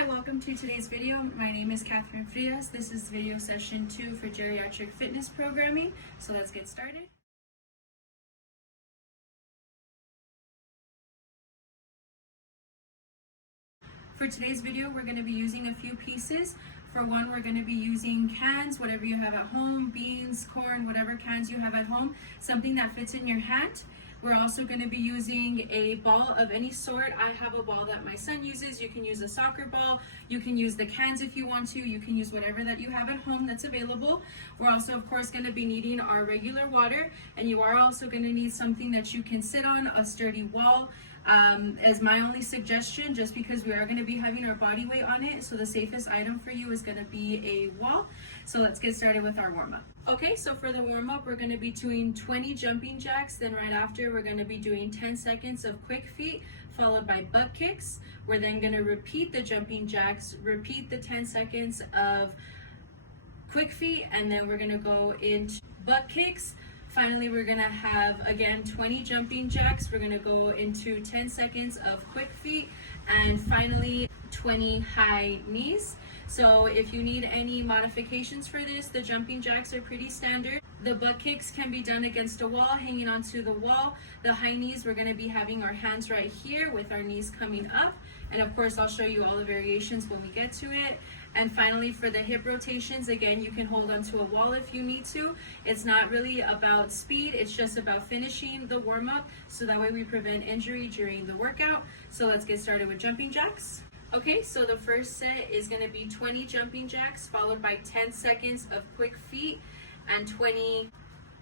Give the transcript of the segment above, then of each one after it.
Hi, welcome to today's video. My name is Catherine Frias. This is video session 2 for geriatric fitness programming. So let's get started. For today's video, we're going to be using a few pieces. For one, we're going to be using cans, whatever you have at home, beans, corn, whatever cans you have at home, something that fits in your hand. We're also going to be using a ball of any sort. I have a ball that my son uses. You can use a soccer ball. You can use the cans if you want to. You can use whatever that you have at home that's available. We're also, of course, going to be needing our regular water, and you are also going to need something that you can sit on, a sturdy wall. As my only suggestion, just because we are going to be having our body weight on it, so the safest item for you is going to be a wall. So let's get started with our warm-up. Okay, so for the warm-up, we're going to be doing 20 jumping jacks. Then right after, we're going to be doing 10 seconds of quick feet, followed by butt kicks. We're then going to repeat the jumping jacks, repeat the 10 seconds of quick feet, and then we're going to go into butt kicks. Finally, we're gonna have, again, 20 jumping jacks. We're gonna go into 10 seconds of quick feet, and finally, 20 high knees. So if you need any modifications for this, the jumping jacks are pretty standard. The butt kicks can be done against a wall, hanging onto the wall. The high knees, we're gonna be having our hands right here with our knees coming up. And of course, I'll show you all the variations when we get to it. And finally, for the hip rotations, again, you can hold onto a wall if you need to. It's not really about speed, it's just about finishing the warm-up, so that way we prevent injury during the workout. So let's get started with jumping jacks. Okay, so the first set is gonna be 20 jumping jacks, followed by 10 seconds of quick feet and 20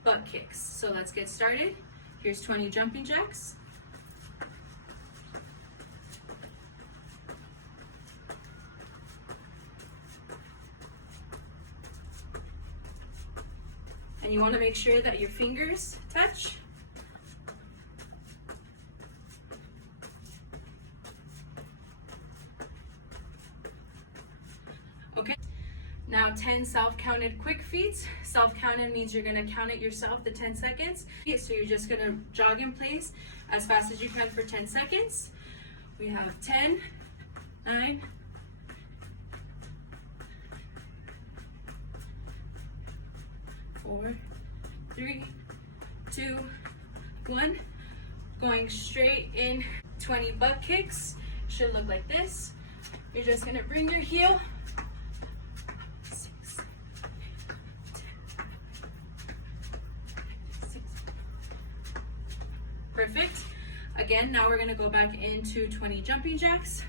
butt kicks. So let's get started. Here's 20 jumping jacks. And you want to make sure that your fingers touch. Okay, now 10 self-counted quick feet. Self-counted means you're going to count it yourself, the 10 seconds. Okay, so you're just going to jog in place as fast as you can for 10 seconds. We have 10, 9, 4, 3, 2, 1. Going straight in. 20 butt kicks. Should look like this. You're just gonna bring your heel. 6, 10, 6. Perfect. Again, now we're gonna go back into 20 jumping jacks.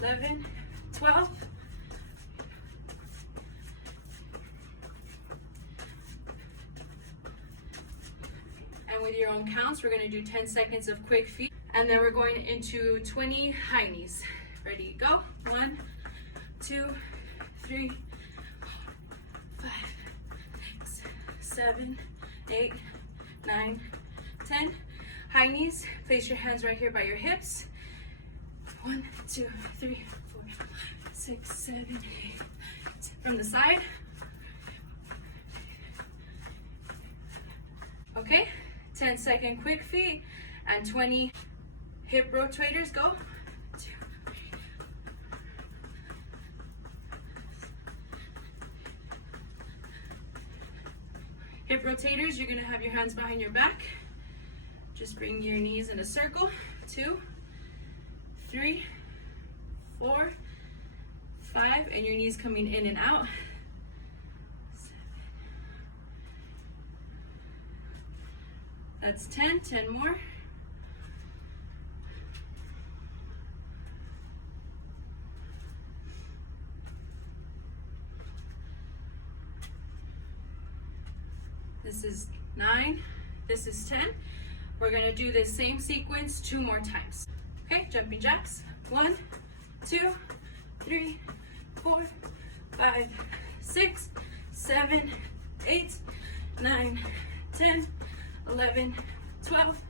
11, 12. And with your own counts, we're going to do 10 seconds of quick feet. And then we're going into 20 high knees. Ready, go. 1, 2, 3, 5, 6, 7, 8, 9, 10. High knees. Place your hands right here by your hips. 1, 2, 3, 4, 6, 7, 8. From the side. Okay, 10-second quick feet and 20 hip rotators. Go. 2, 3. Hip rotators, you're going to have your hands behind your back. Just bring your knees in a circle. 2, 3, 4, 5, and your knees coming in and out. 7. That's 10, 10 more. This is 9, this is 10. We're gonna do this same sequence 2 more times. Okay, jumping jacks. 1, 2, 3, 4, 5, 6, 7, 8, 9, 10, 11, 12,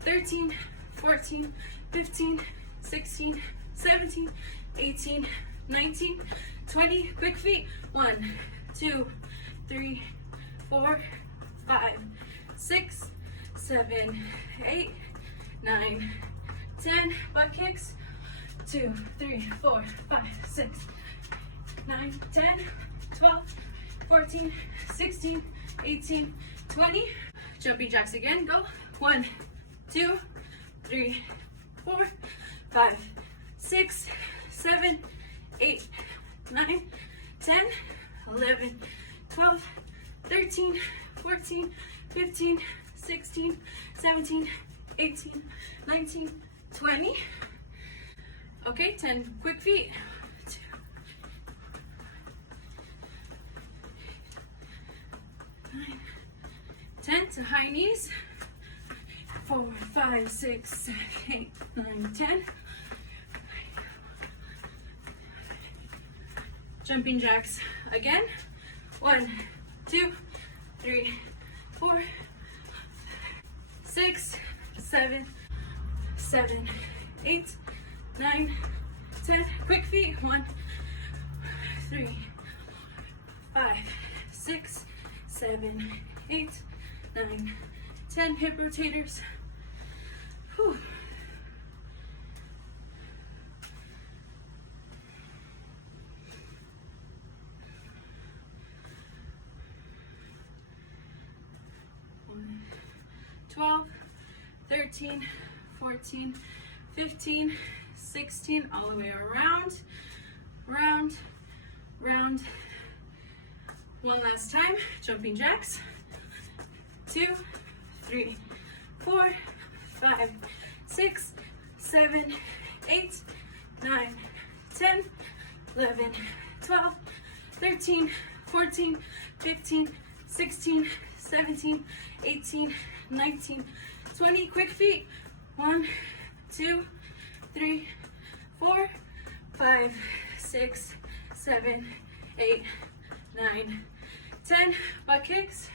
13, 14, 15, 16, 17, 18, 19, 20. Quick feet. 1, 2, 3, 4, 5, 6, 7, 8, 9, 10. Butt kicks. 2, 3, 4, 5, 6, 9, 10, 12, 14, 16, 18, 20. Jumping jacks again. Go. 1, 2, 3, 4, 5, 6, 7, 8, 9, 10, 11, 12, 13, 14, 15, 16, 17, 18, 19, 20. Okay, 10 quick feet. 2, 9, 10 to high knees. 4, 5, 6, 7, 8, 9, 10. Jumping jacks again. 1, 2, 3, 4, 6, 7, 8, 9, 10. Quick feet. 1, 3, 5, 6, 7, 8, 9, 10. Hip rotators. Whew. One, 12, 13, 14, 15, 16, all the way around, round, round. One last time, jumping jacks. 2, 3, 4, 5, 6, 7, 8, 9, 10, 11, 12, 13, 14, 15, 16, 17, 18, 19, 20. Quick feet. 1, 2, 3, 4, 5, 6, 7, 8, 9, 10. Butt kicks.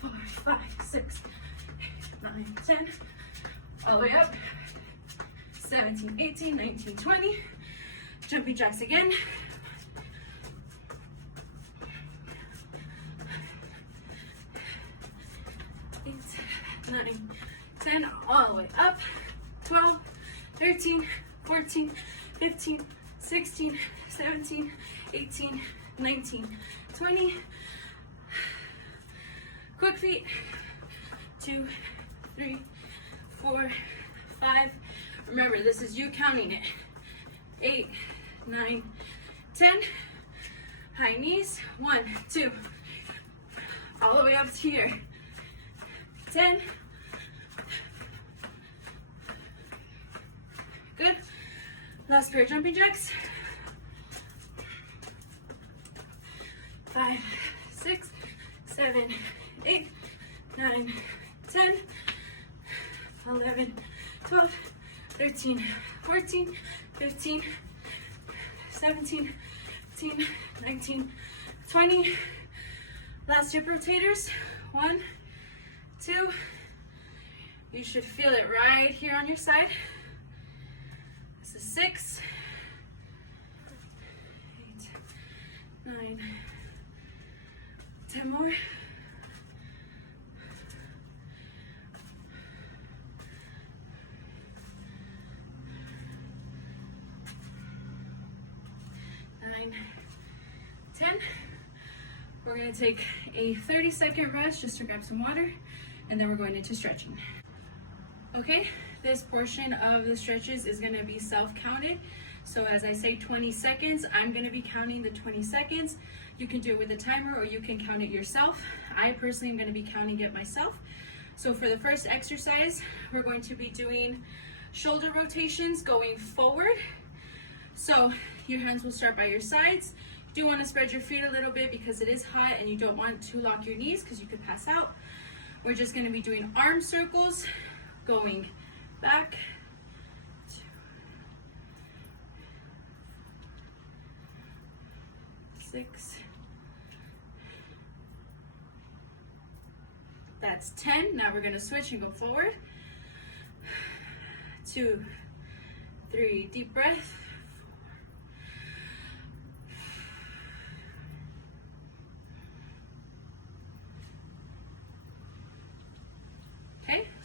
4, 5, 6, 9, 10. All the way up. 17, 18, 19, 20. Jumping jacks again. 8, 9, 10. All the way up. 12, 13, 14, 15, 16, 17, 18, 19, 20. Quick feet. 2, 3, 4, 5. Remember, this is you counting it. 8, 9, 10. High knees. 1, 2. All the way up to here. 10. Good. Last pair of jumping jacks. 5, 6, 7, 8, 9, 10, 11, 12, 13, 14, 15, 17, 18, 19, 20. Last hip rotators. 1, 2. You should feel it right here on your side. This is 6, 8, 9, 10 more. 9, 10. We're going to take a 30-second rest just to grab some water, and then we're going into stretching. Okay, this portion of the stretches is going to be self-counted. So as I say 20 seconds, I'm going to be counting the 20 seconds. You can do it with a timer or you can count it yourself. I personally am going to be counting it myself. So for the first exercise, we're going to be doing shoulder rotations going forward. So your hands will start by your sides. You do want to spread your feet a little bit because it is hot and you don't want to lock your knees because you could pass out. We're just going to be doing arm circles going back, 2, 6, that's 10. Now we're going to switch and go forward. 2, 3, deep breath. 4,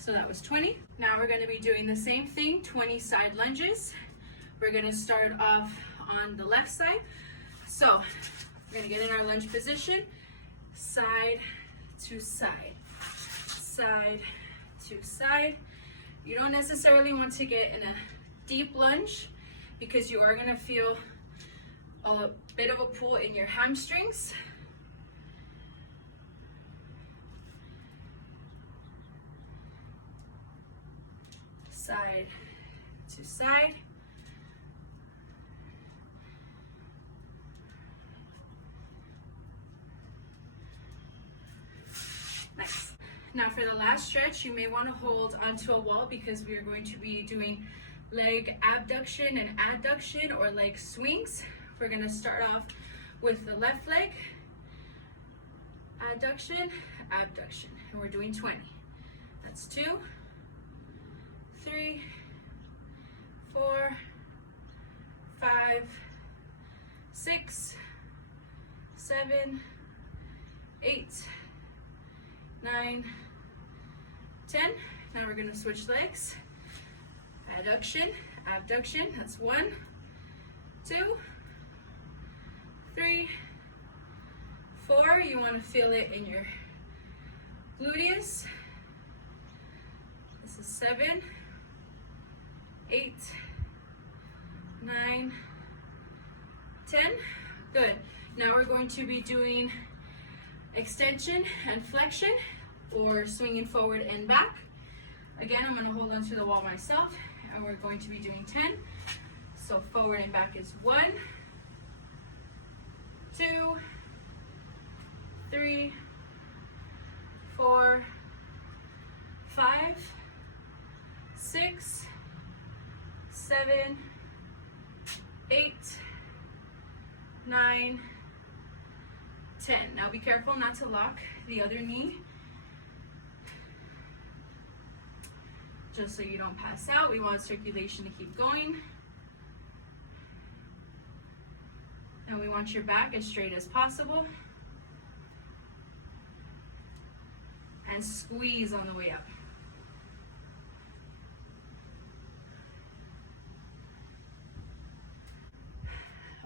So that was 20. Now we're gonna be doing the same thing, 20 side lunges. We're gonna start off on the left side. So we're gonna get in our lunge position, side to side, side to side. You don't necessarily want to get in a deep lunge because you are gonna feel a bit of a pull in your hamstrings. Side to side. Nice. Now for the last stretch, you may want to hold onto a wall because we are going to be doing leg abduction and adduction, or leg swings. We're going to start off with the left leg, adduction, abduction, and we're doing 20. That's 2, 3, 4, 5, 6, 7, 8, 9, 10. Now we're going to switch legs. Adduction, abduction. That's 1, 2, 3, 4. You want to feel it in your gluteus. This is 7, 8, 9, 10. Good. Now we're going to be doing extension and flexion, or swinging forward and back. Again, I'm going to hold onto the wall myself, and we're going to be doing 10. So forward and back is 1, 2, 3, 4, 5, 6, 7, 8, 9, 10. Now be careful not to lock the other knee, just so you don't pass out. We want circulation to keep going. And we want your back as straight as possible. And squeeze on the way up.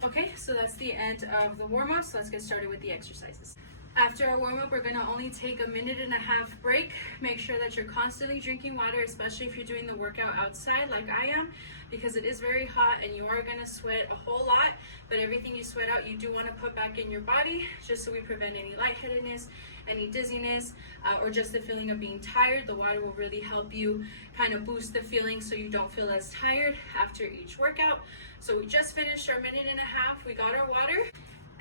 Okay, so that's the end of the warm-up, so let's get started with the exercises. After our warm-up, we're gonna only take a 1.5 minute break. Make sure that you're constantly drinking water, especially if you're doing the workout outside like I am, because it is very hot and you are gonna sweat a whole lot, but everything you sweat out, you do wanna put back in your body, just so we prevent any lightheadedness, any dizziness, or just the feeling of being tired. The water will really help you kind of boost the feeling so you don't feel as tired after each workout. So we just finished our 1.5 minutes. We got our water.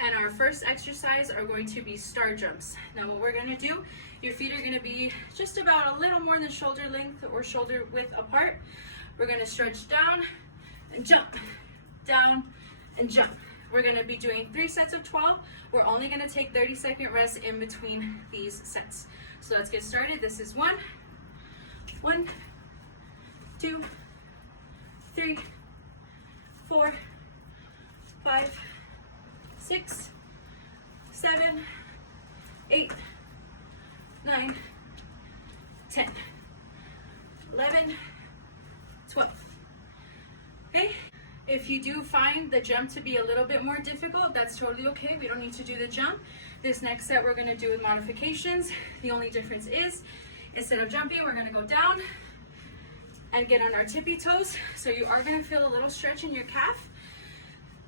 And our first exercise are going to be star jumps. Now what we're gonna do, your feet are gonna be just about a little more than shoulder length or shoulder width apart. We're gonna stretch down and jump, down and jump. We're gonna be doing 3 sets of 12. We're only gonna take 30-second rest in between these sets. So let's get started. This is 1, 2, 3, 4, 5, 6, 7, 8, 9, 10, 11, 12. Okay, if you do find the jump to be a little bit more difficult, that's totally okay. We don't need to do the jump. This next set we're gonna do with modifications. The only difference is, instead of jumping, we're gonna go down and get on our tippy toes. So you are gonna feel a little stretch in your calf,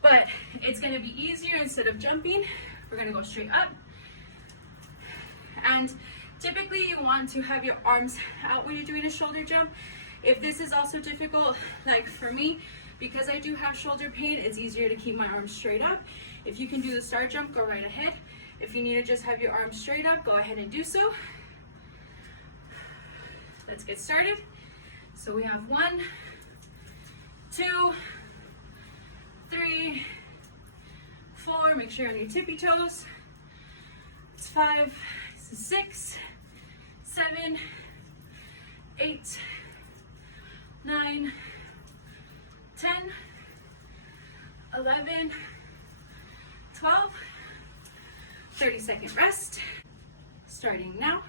but it's gonna be easier. Instead of jumping, we're gonna go straight up. And typically you want to have your arms out when you're doing a shoulder jump. If this is also difficult, like for me, because I do have shoulder pain, it's easier to keep my arms straight up. If you can do the star jump, go right ahead. If you need to just have your arms straight up, go ahead and do so. Let's get started. So we have 1, 2, 3, 4, make sure you're on your tippy toes. It's 5, 6, 7, 8, 9, 10, 11, 12, 30-second rest, starting now.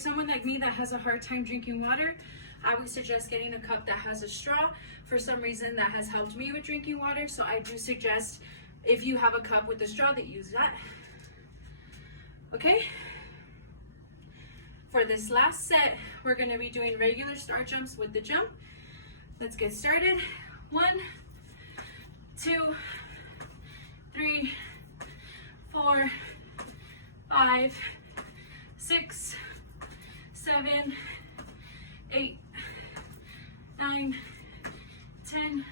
someone like me that has a hard time drinking water, I would suggest getting a cup that has a straw. For some reason that has helped me with drinking water, so I do suggest if you have a cup with a straw that use that. Okay, for this last set, we're going to be doing regular star jumps with the jump. Let's get started. 1, 2, 3, 4, 5, 6, 7, 8, 9, 10,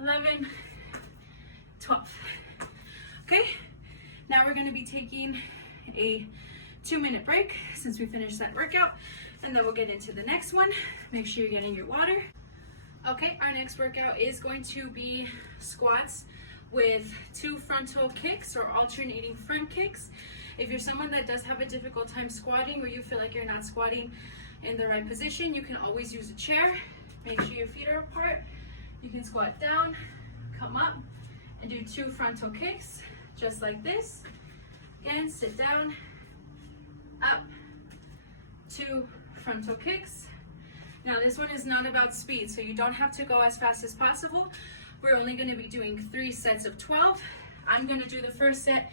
11, 12. Okay, now we're going to be taking a 2-minute break since we finished that workout, and then we'll get into the next one. Make sure you're getting your water. Okay, our next workout is going to be squats with 2 frontal kicks or alternating front kicks. If you're someone that does have a difficult time squatting, or you feel like you're not squatting in the right position, you can always use a chair. Make sure your feet are apart. You can squat down, come up, and do 2 frontal kicks, just like this. Again, sit down, up, 2 frontal kicks. Now this one is not about speed, so you don't have to go as fast as possible. We're only going to be doing 3 sets of 12. I'm going to do the first set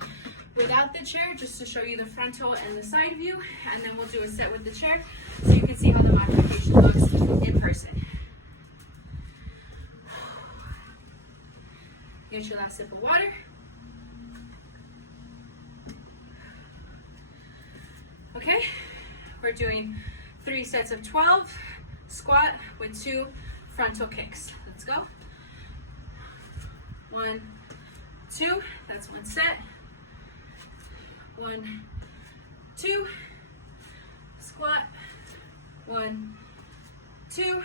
without the chair just to show you the frontal and the side view, and then we'll do a set with the chair so you can see how the modification looks in person. Get your last sip of water. Okay, we're doing 3 sets of 12, squat with 2 frontal kicks. Let's go. 1, 2, that's 1 set. 1, 2, squat. 1, 2.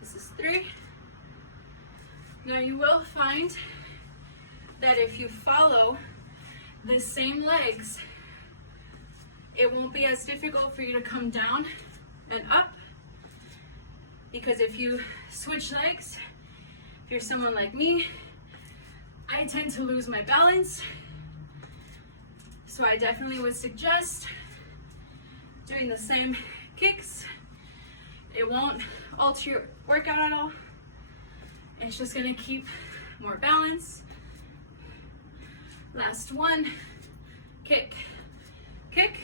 This is 3. Now you will find that if you follow the same legs, it won't be as difficult for you to come down and up, because if you switch legs, if you're someone like me, I tend to lose my balance. So I definitely would suggest doing the same kicks. It won't alter your workout at all. It's just gonna keep more balance. Last one, kick, kick,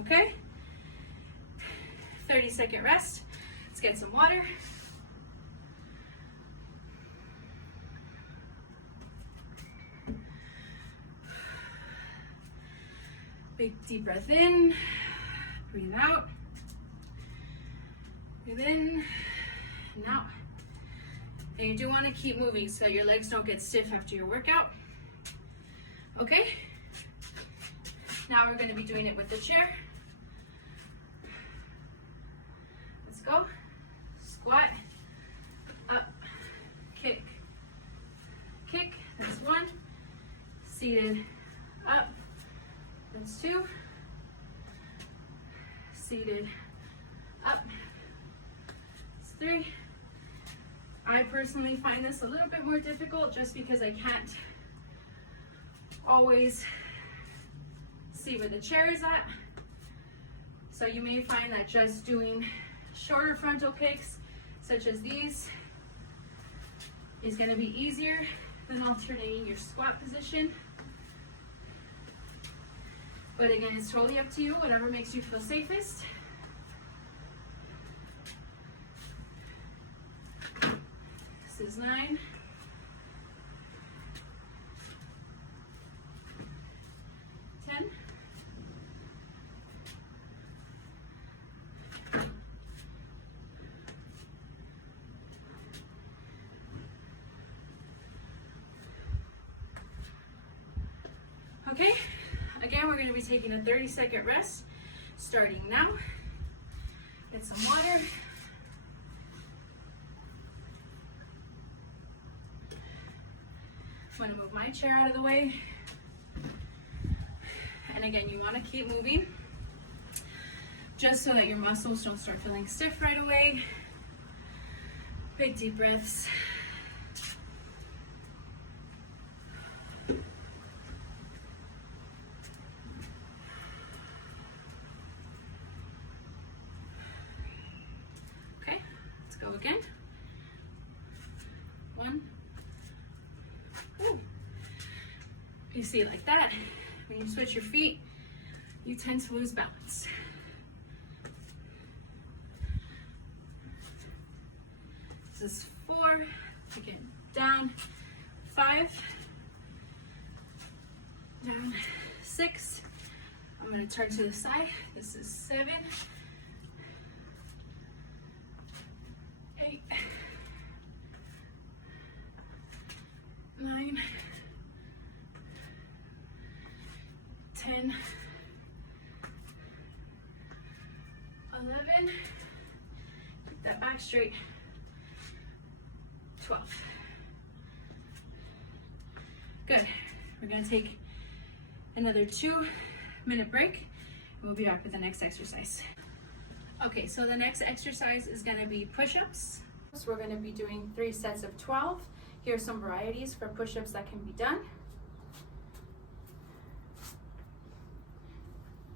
okay? 30-second rest. Let's get some water. Big deep breath in, breathe out, breathe in, and out. And you do want to keep moving so your legs don't get stiff after your workout. Okay? Now we're going to be doing it with the chair. Let's go. Squat, up, kick, kick, that's 1. Seated, up, that's 2. Seated, up, that's 3. I personally find this a little bit more difficult just because I can't always see where the chair is at. So you may find that just doing shorter frontal kicks, such as these, is going to be easier than alternating your squat position. But again, it's totally up to you, whatever makes you feel safest. This is 9. 10. Okay, again, we're going to be taking a 30-second rest, starting now. Get some water. I'm going to move my chair out of the way. And again, you want to keep moving just so that your muscles don't start feeling stiff right away. Big deep breaths. Go again. 1. Ooh. You see, like that, when you switch your feet, you tend to lose balance. This is 4. Again, down. 5. Down. 6. I'm going to turn to the side. This is 7. 8. 9. 10. 11. Keep that back straight. 12. Good. We're going to take another 2-minute break, and we'll be back with the next exercise. Okay, so the next exercise is going to be push-ups. So we're going to be doing 3 sets of 12. Here's some varieties for push-ups that can be done.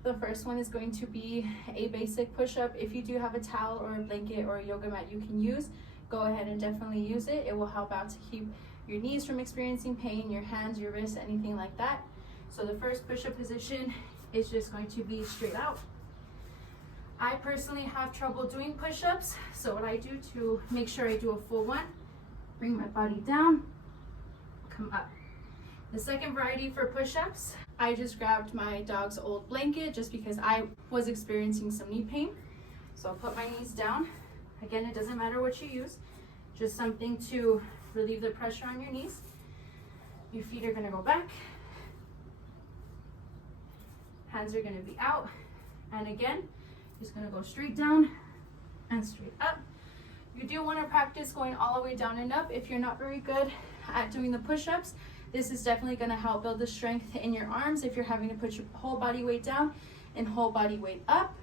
The first one is going to be a basic push-up. If you do have a towel or a blanket or a yoga mat you can use, go ahead and definitely use it. It will help out to keep your knees from experiencing pain, your hands, your wrists, anything like that. So the first push-up position is just going to be straight out. I personally have trouble doing push-ups, so what I do to make sure I do a full one, bring my body down, come up. The second variety for push-ups, I just grabbed my dog's old blanket just because I was experiencing some knee pain. So I'll put my knees down. Again, it doesn't matter what you use, just something to relieve the pressure on your knees. Your feet are gonna go back. Hands are gonna be out. And again, just gonna go straight down and straight up. You do wanna practice going all the way down and up. If you're not very good at doing the push-ups, this is definitely gonna help build the strength in your arms if you're having to put your whole body weight down and whole body weight up.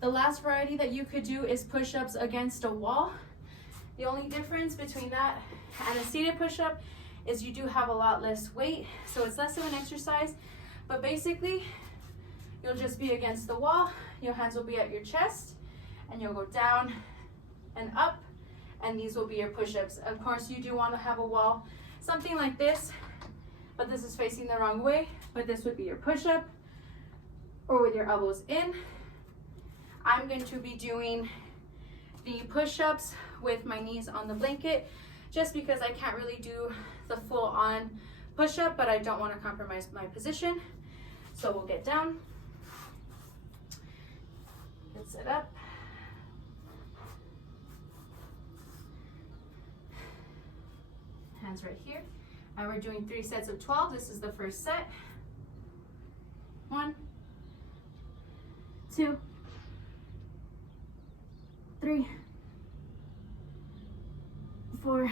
The last variety that you could do is push-ups against a wall. The only difference between that and a seated push-up is you do have a lot less weight, so it's less of an exercise, but basically you'll just be against the wall, your hands will be at your chest, and you'll go down and up, and these will be your push-ups. Of course, you do want to have a wall, something like this, but this is facing the wrong way, but this would be your push-up, or with your elbows in. I'm going to be doing the push-ups with my knees on the blanket, just because I can't really do the full-on push-up, but I don't want to compromise my position. So we'll get down, get set up, hands right here, and we're doing 3 sets of 12. This is the first set. 1, 2, 3, 4,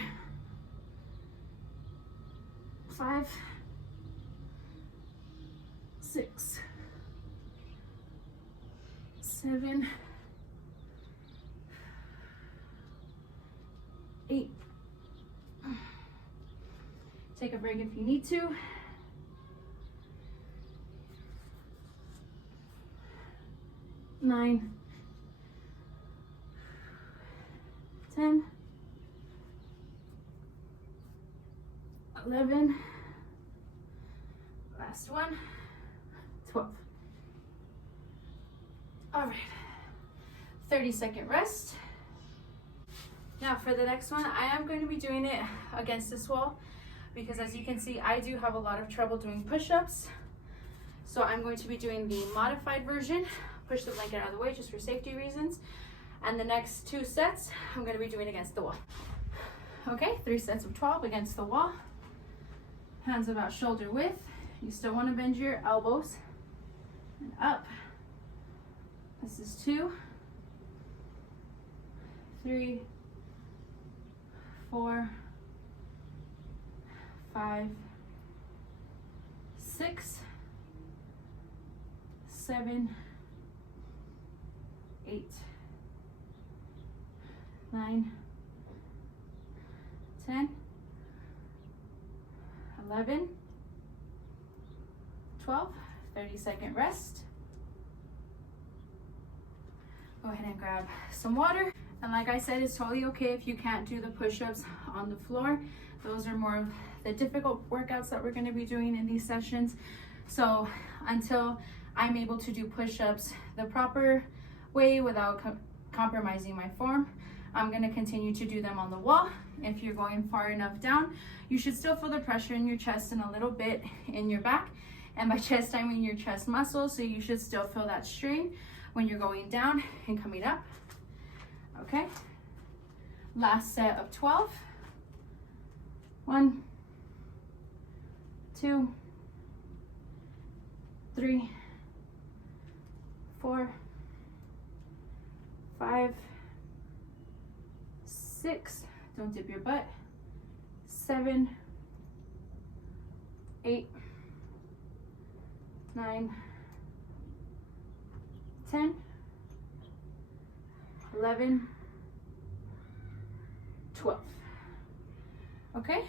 5, 6, 7, 8. Take a break if you need to. 9, 10, 11, last one, 12. All right, 30-second rest. Now for the next one, I am going to be doing it against this wall because as you can see, I do have a lot of trouble doing push-ups. So I'm going to be doing the modified version. Push the blanket out of the way just for safety reasons. And the next 2 sets, I'm going to be doing against the wall. Okay, 3 sets of 12 against the wall. Hands about shoulder width. You still want to bend your elbows and up. This is 2, 3, 4, 5, 6, 7, 8, 9, 10, 11, 12, 30-second rest. Go ahead and grab some water. And like I said, it's totally okay if you can't do the push-ups on the floor. Those are more of the difficult workouts that we're going to be doing in these sessions. So until I'm able to do push-ups the proper way without compromising my form, I'm going to continue to do them on the wall. If you're going far enough down, you should still feel the pressure in your chest and a little bit in your back. And by chest, I mean your chest muscles, so you should still feel that strain when you're going down and coming up. Okay, last set of 12. 1, 2, 3, 4, 5, 6, don't dip your butt, 7, 8, 9, 10, 11, 12. Okay,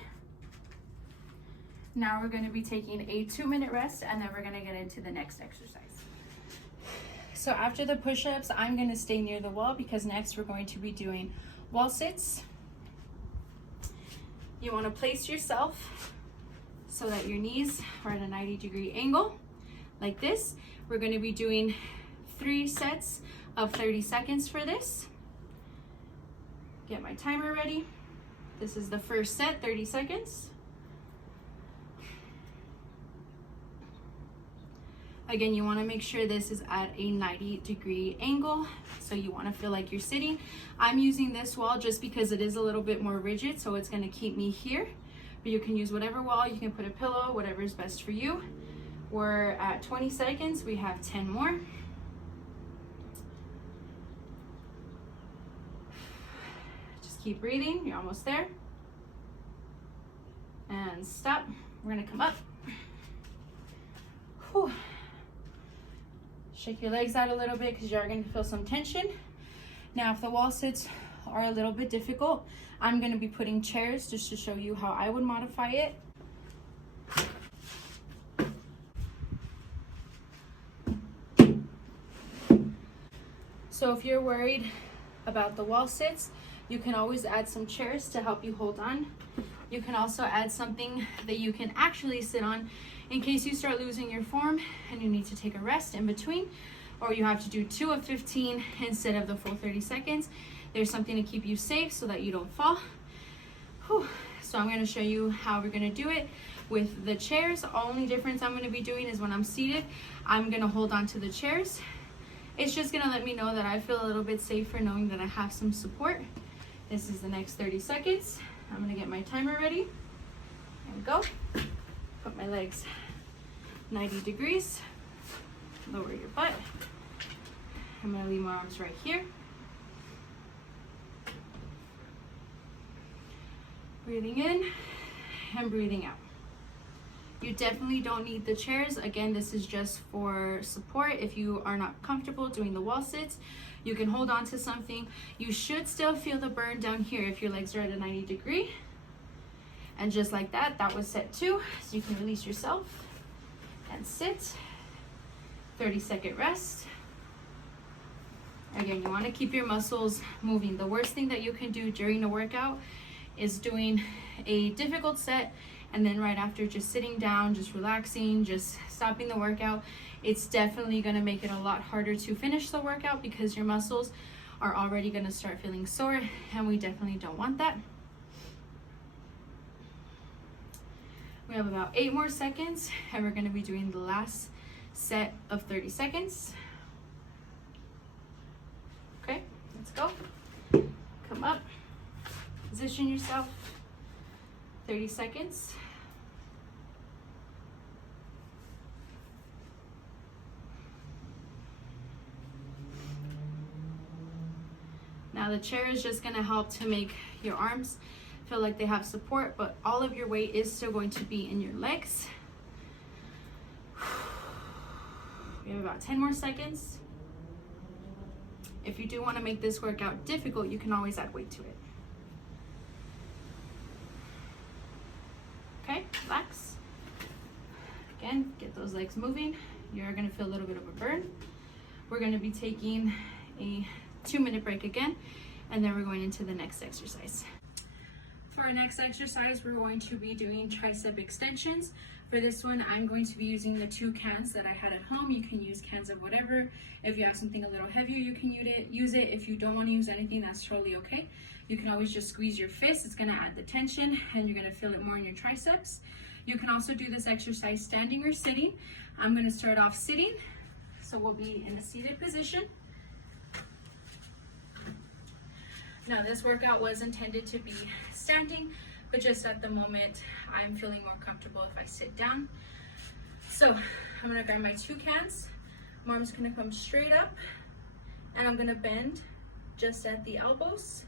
now we're going to be taking a 2-minute rest, and then we're going to get into the next exercise. So after the push-ups, I'm going to stay near the wall because next we're going to be doing wall sits. You want to place yourself so that your knees are at a 90-degree angle like this. We're going to be doing 3 sets of 30 seconds for this. Get my timer ready. This is the first set, 30 seconds. Again, you want to make sure this is at a 90-degree angle, so you want to feel like you're sitting. I'm using this wall just because it is a little bit more rigid, so it's going to keep me here. But you can use whatever wall, you can put a pillow, whatever is best for you. We're at 20 seconds, we have 10 more. Keep breathing, you're almost there. And stop. We're gonna come up. Whew. Shake your legs out a little bit because you're gonna feel some tension. Now, if the wall sits are a little bit difficult, I'm gonna be putting chairs just to show you how I would modify it. So if you're worried about the wall sits, you can always add some chairs to help you hold on. You can also add something that you can actually sit on in case you start losing your form and you need to take a rest in between, or you have to do 2 of 15 instead of the full 30 seconds. There's something to keep you safe so that you don't fall. Whew. So I'm going to show you how we're going to do it with the chairs. The only difference I'm going to be doing is when I'm seated, I'm going to hold on to the chairs. It's just going to let me know that I feel a little bit safer knowing that I have some support. This is the next 30 seconds. I'm gonna get my timer ready and go. Put my legs 90 degrees. Lower your butt. I'm gonna leave my arms right here. Breathing in and breathing out. You definitely don't need the chairs. Again, this is just for support. If you are not comfortable doing the wall sits, you can hold on to something. You should still feel the burn down here if your legs are at a 90 degree. And just like that, that was set 2. So you can release yourself and sit. 30-second rest. Again, you want to keep your muscles moving. The worst thing that you can do during a workout is doing a difficult set and then right after just sitting down, just relaxing, just stopping the workout. It's definitely going to make it a lot harder to finish the workout because your muscles are already going to start feeling sore, and we definitely don't want that. We have about 8 more seconds, and we're going to be doing the last set of 30 seconds. Okay, let's go. Come up, position yourself, 30 seconds. Now the chair is just going to help to make your arms feel like they have support, but all of your weight is still going to be in your legs. We have about 10 more seconds. If you do want to make this workout difficult, you can always add weight to it. Okay, relax. Again, get those legs moving. You're going to feel a little bit of a burn. We're going to be taking a 2-minute break again, and then we're going into the next exercise. For our next exercise, we're going to be doing tricep extensions. For this one, I'm going to be using the 2 cans that I had at home. You can use cans of whatever. If you have something a little heavier, you can use it. If you don't want to use anything, that's totally okay. You can always just squeeze your fist. It's going to add the tension, and you're going to feel it more in your triceps. You can also do this exercise standing or sitting. I'm going to start off sitting. So we'll be in a seated position. Now, this workout was intended to be standing, but just at the moment, I'm feeling more comfortable if I sit down. So I'm gonna grab my 2 cans. My arm's gonna come straight up, and I'm gonna bend just at the elbows.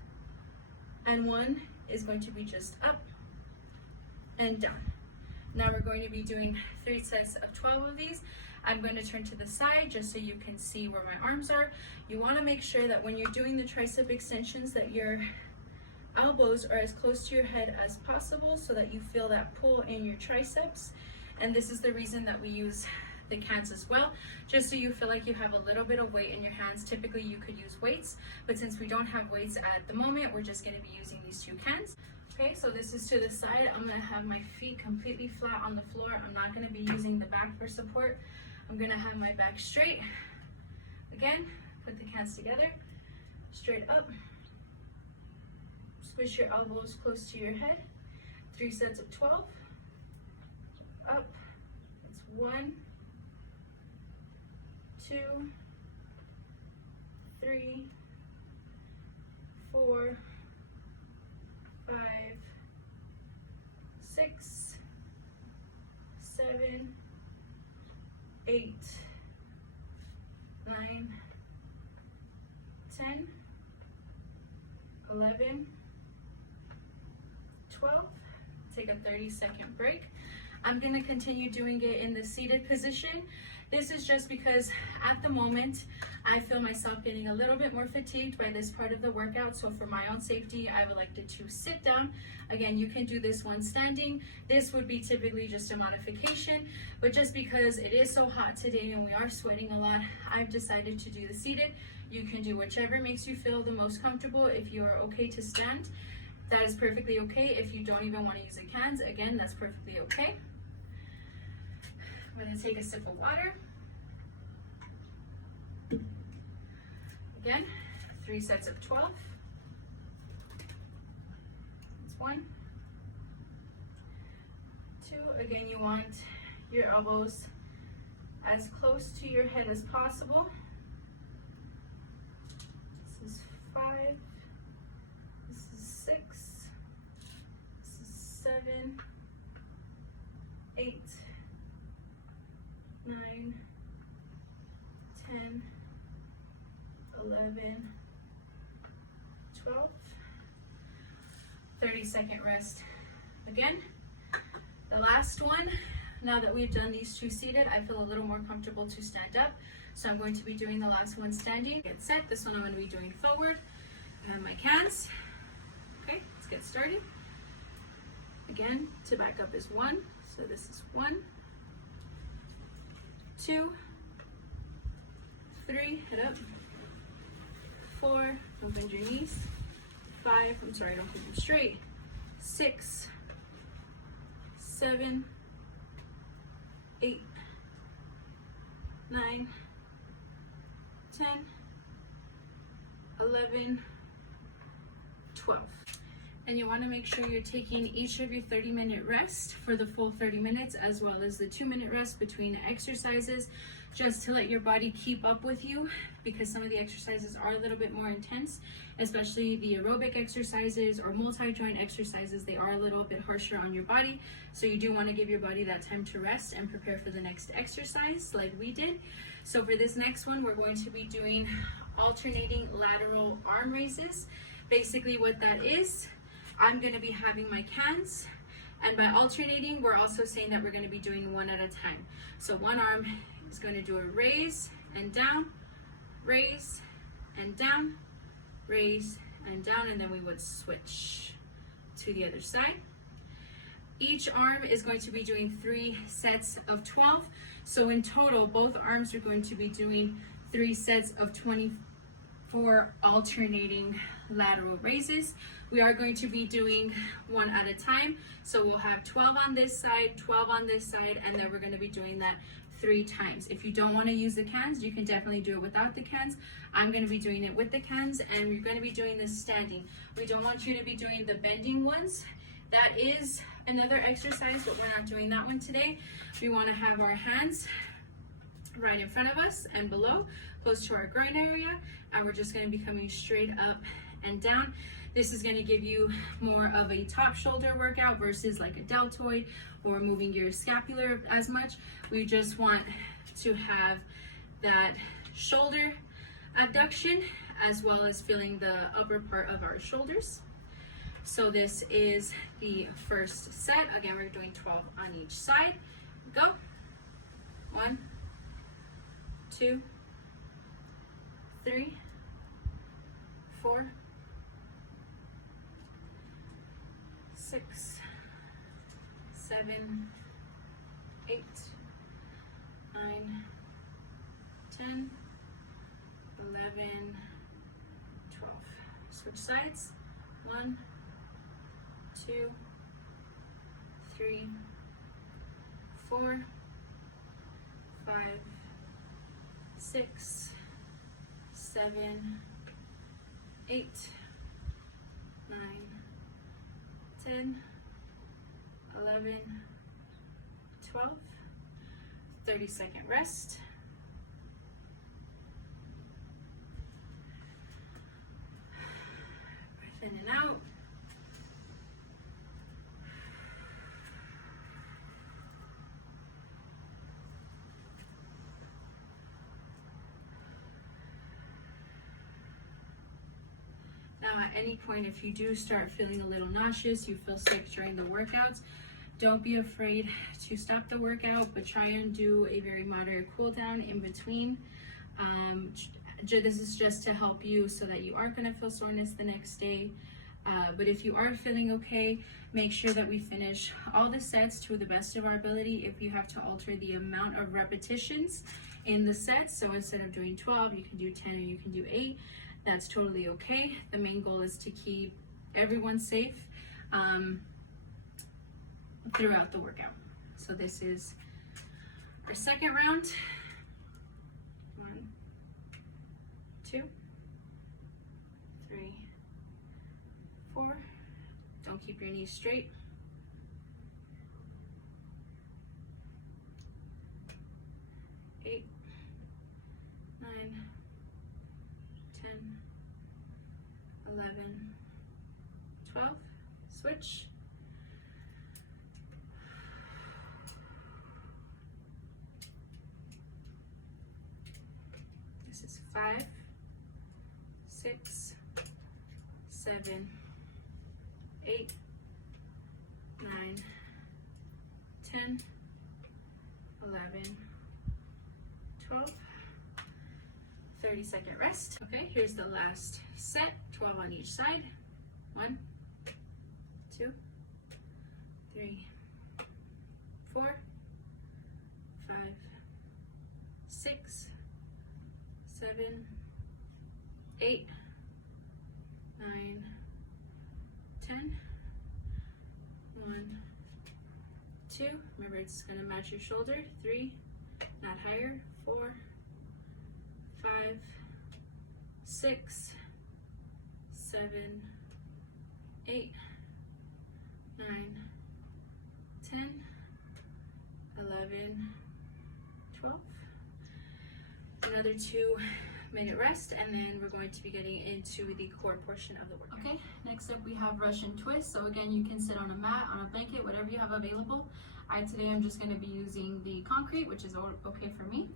And one is going to be just up and down. Now we're going to be doing 3 sets of 12 of these. I'm going to turn to the side just so you can see where my arms are. You want to make sure that when you're doing the tricep extensions that your elbows are as close to your head as possible so that you feel that pull in your triceps. And this is the reason that we use the cans as well, just so you feel like you have a little bit of weight in your hands. Typically you could use weights, but since we don't have weights at the moment, we're just going to be using these 2 cans. Okay, so this is to the side. I'm going to have my feet completely flat on the floor. I'm not going to be using the back for support. I'm gonna have my back straight. Again, put the cans together, straight up. Squish your elbows close to your head. 3 sets of 12. Up. It's 1, 2, 3, 4, 5, 6, 7, 8, 9, 10, 11, 12. Take a 30-second break. I'm going to continue doing it in the seated position. This is just because at the moment I feel myself getting a little bit more fatigued by this part of the workout, so for my own safety I've elected to sit down. Again, you can do this one standing. This would be typically just a modification, but just because it is so hot today and we are sweating a lot, I've decided to do the seated. You can do whichever makes you feel the most comfortable. If you are okay to stand, that is perfectly okay. If you don't even want to use the cans, again, that's perfectly okay. I'm going to take a sip of water. Again, 3 sets of 12. It's 1, 2. Again, you want your elbows as close to your head as possible. This is 5. This is 6. This is 7, 8, 9, 10, 11, 12. 30-second rest. Again, the last one. Now that we've done these 2 seated, I feel a little more comfortable to stand up. So I'm going to be doing the last one standing. Get set. This one I'm going to be doing forward. I have my cans. Okay, let's get started. Again, to back up is 1. So this is 1, 2, 3, head up. 4, don't bend your knees. 5, I'm sorry, don't keep them straight. 6, 7, 8, 9, 10, 11, 12. And you want to make sure you're taking each of your 30-minute rest for the full 30 minutes, as well as the 2-minute rest between exercises, just to let your body keep up with you, because some of the exercises are a little bit more intense, especially the aerobic exercises or multi-joint exercises. They are a little bit harsher on your body, so you do want to give your body that time to rest and prepare for the next exercise like we did. So for this next one, we're going to be doing alternating lateral arm raises. Basically what that is, I'm going to be having my cans, and by alternating, we're also saying that we're going to be doing one at a time. So one arm is going to do a raise and down, raise and down, raise and down, and then we would switch to the other side. Each arm is going to be doing 3 sets of 12. So in total, both arms are going to be doing 3 sets of 24 4 alternating lateral raises. We are going to be doing one at a time. So we'll have 12 on this side, 12 on this side, and then we're going to be doing that 3 times. If you don't want to use the cans, you can definitely do it without the cans. I'm going to be doing it with the cans, and we're going to be doing this standing. We don't want you to be doing the bending ones. That is another exercise, but we're not doing that one today. We want to have our hands right in front of us and below, close to our groin area, and we're just going to be coming straight up and down. This is going to give you more of a top shoulder workout versus like a deltoid or moving your scapular as much. We just want to have that shoulder abduction as well as feeling the upper part of our shoulders. So this is the first set. Again, we're doing 12 on each side. Go. 1, 2, 3, 4, 6, 7, 8, 9, 10, 11, 12. Switch sides. 1, 2, 3, 4, 5, 6, 7, 8, 9, 10, 11, 12. 30-second rest. Breath in and out. Now, at any point, if you do start feeling a little nauseous, you feel sick during the workouts, don't be afraid to stop the workout, but try and do a very moderate cool down in between. This is just to help you so that you aren't going to feel soreness the next day. But if you are feeling okay, make sure that we finish all the sets to the best of our ability. If you have to alter the amount of repetitions in the sets, so instead of doing 12, you can do 10 or you can do 8. That's totally okay. The main goal is to keep everyone safe throughout the workout. So this is our second round. 1, 2, 3, 4. Don't keep your knees straight. 8, 9, 10, 11, 12. Switch. This is 5, 6, 7, 8, 9, 10, 11, 12. 30-second rest. Okay, here's the last set. 12 on each side. 1, 2, 3, 4, 5, 6, 7, 8, 9, 10. 1, 2. Remember, it's going to match your shoulder. 3, not higher. 4, 5, 6, 7, 8, 9, 10, 11, 12. Another 2-minute rest, and then we're going to be getting into the core portion of the workout. Okay, next up we have Russian twist. So again, you can sit on a mat, on a blanket, whatever you have available. Today I'm just going to be using the concrete, which is okay for me.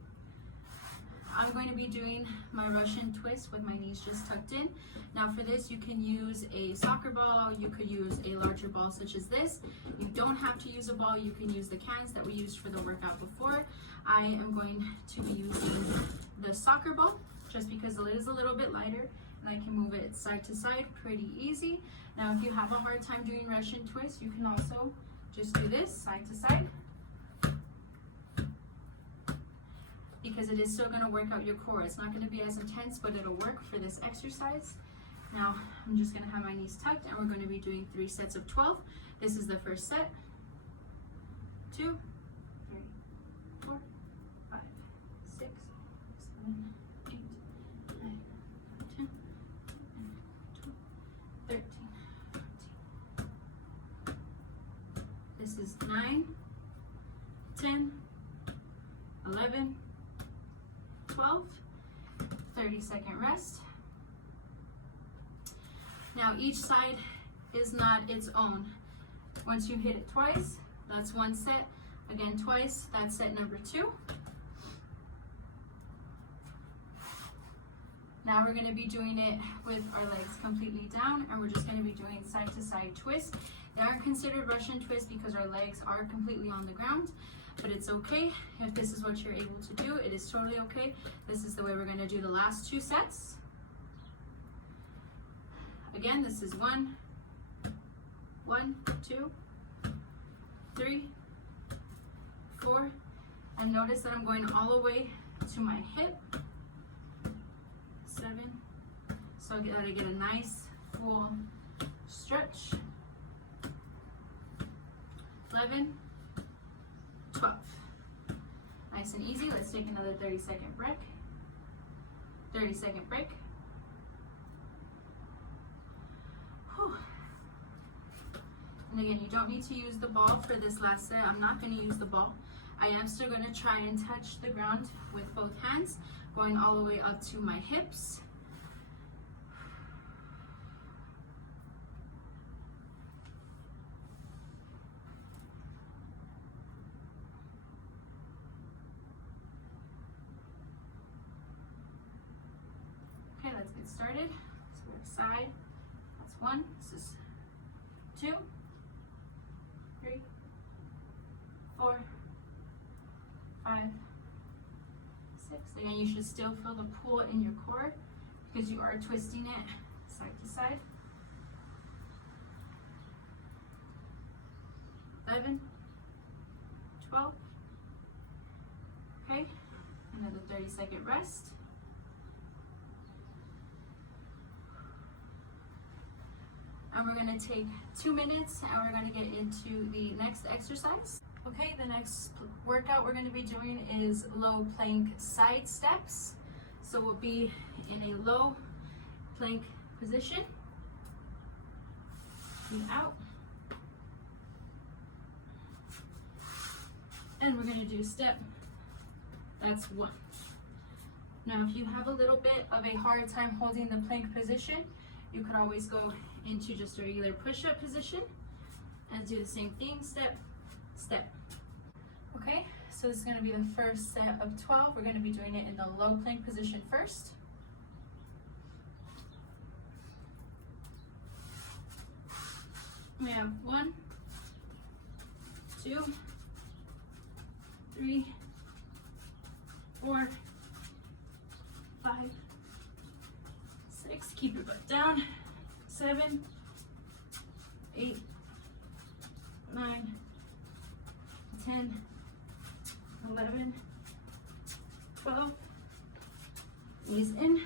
I'm going to be doing my Russian twist with my knees just tucked in. Now for this, you can use a soccer ball, you could use a larger ball such as this. You don't have to use a ball, you can use the cans that we used for the workout before. I am going to be using the soccer ball just because it is a little bit lighter and I can move it side to side pretty easy. Now if you have a hard time doing Russian twist, you can also just do this side to side. because it is still going to work out your core. It's not going to be as intense, but it'll work for this exercise. Now, I'm just going to have my knees tucked, and we're going to be doing 3 sets of 12. This is the first set. 2, 3, 4, 5, 6, 7, 8, 9, 10, 12, 13, 14. This is 9, 10, 11, 12, 30-second rest. Now each side is not its own. Once you hit it twice, that's 1 set. Again, twice, that's set number 2. Now we're going to be doing it with our legs completely down, and we're just going to be doing side to side twists. They aren't considered Russian twists because our legs are completely on the ground, but it's okay. If this is what you're able to do, it is totally okay. This is the way we're going to do the last 2 sets. Again, this is 1, 2, 3, 4, and notice that I'm going all the way to my hip. 7, so I get a nice full stretch. 11, 12. Nice and easy. Let's take another 30-second break. 30-second break. Whew. And again, you don't need to use the ball for this last set. I'm not going to use the ball. I am still going to try and touch the ground with both hands, going all the way up to my hips. Okay, let's get started. So we're side. That's 1. This is 2, 3, 4, 5, 6. Again, you should still feel the pull in your core because you are twisting it side to side. 11, 12. Okay, another 30-second rest. And we're going to take 2 minutes, and we're going to get into the next exercise. Okay, the next workout we're going to be doing is low plank side steps. So we'll be in a low plank position. Feet out. And we're going to do step. That's 1. Now, if you have a little bit of a hard time holding the plank position, you could always go into just a regular push-up position and do the same thing, step, step. Okay, so this is going to be the first set of 12. We're going to be doing it in the low plank position first. We have 1, 2, 3, 4, 5, 6. Keep your butt down. 7, 8, 9, 10, 11, 12. Knees in.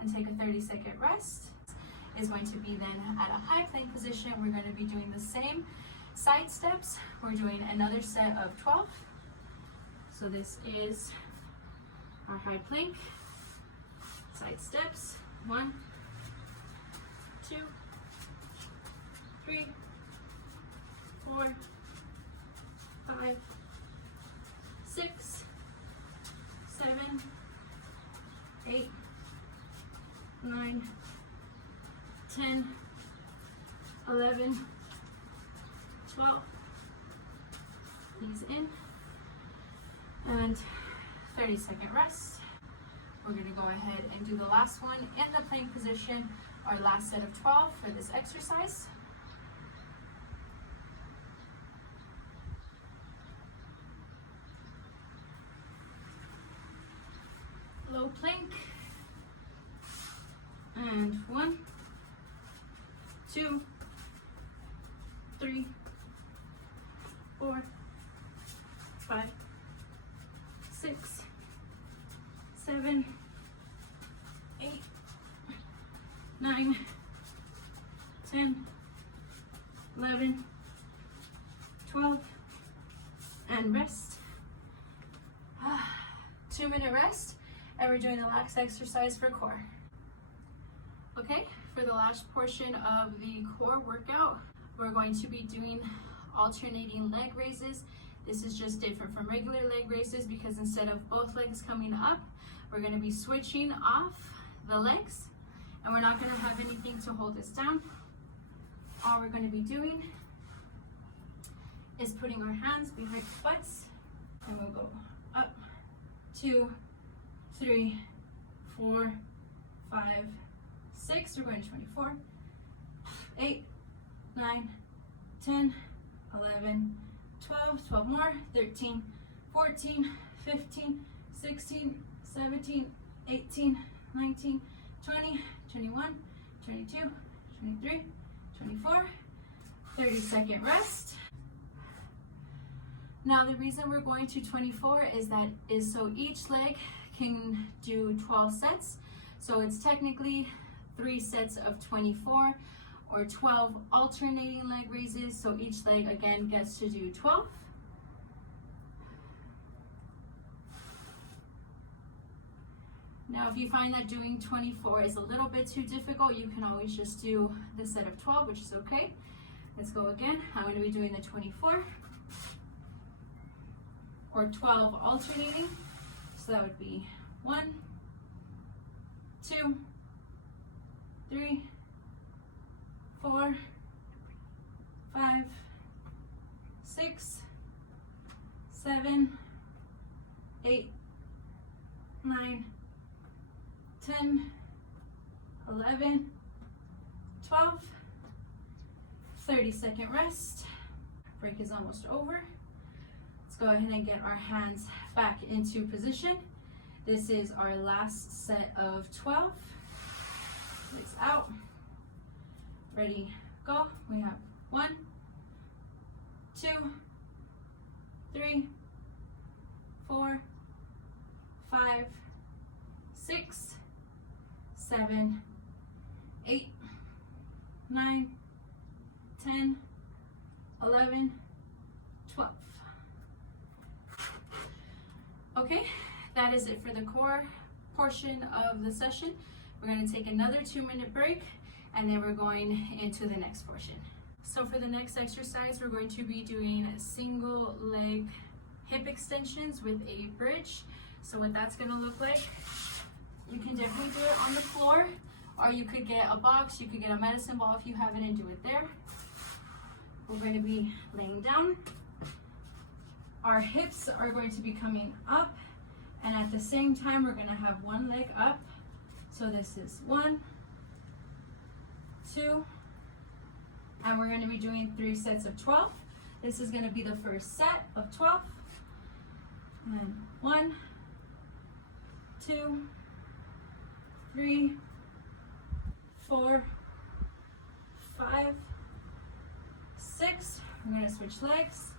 And take a 30-second rest. Is going to be then at a high plank position. We're going to be doing the same side steps. We're doing another set of 12. So this is our high plank. Side steps. 1, 2, 3, 4, 5, 6, 7, 8, 9, 10, 11, 12. Knees in. And 30-second rest. We're going to go ahead and do the last one in the plank position, our last set of 12 for this exercise. Low plank. And 1, 2, 3, 4, 5, 9, 10, 11, 12, and rest. 2-minute rest, and we're doing the last exercise for core. Okay, for the last portion of the core workout, we're going to be doing alternating leg raises. This is just different from regular leg raises because instead of both legs coming up, we're going to be switching off the legs, and we're not going to have anything to hold us down. All we're going to be doing is putting our hands behind our butts, and we'll go up, 2, 3, 4, 5, 6. We're going to 24, 8, 9, 10, 11, 12, 12 more, 13, 14, 15, 16, 17, 18, 19, 20, 21, 22, 23, 24, 30-second rest. Now the reason we're going to 24 is so each leg can do 12 sets. So it's technically 3 sets of 24 or 12 alternating leg raises. So each leg again gets to do 12. Now if you find that doing 24 is a little bit too difficult, you can always just do the set of 12, which is okay. Let's go again. I'm going to be doing the 24 or 12 alternating. So that would be 1, 2, 3, 4, 5, 6, 7, 8, 9, 10, 11, 12, 30-second rest. Break is almost over. Let's go ahead and get our hands back into position. This is our last set of 12. Legs out. Ready, go. We have 1, 2, 3, 4, 5, 6, 7, 8, 9, 10, 11, 12. Okay, that is it for the core portion of the session. We're going to take another 2-minute break, and then we're going into the next portion. So for the next exercise, we're going to be doing single leg hip extensions with a bridge. So what that's going to look like, you can definitely do it on the floor, or you could get a box, you could get a medicine ball if you have it and do it there. We're going to be laying down. Our hips are going to be coming up, and at the same time we're going to have one leg up. So this is 1, 2, and we're going to be doing 3 sets of 12. This is going to be the first set of 12. And 1, 2, 3, 4, 5, 6. We're going to switch legs.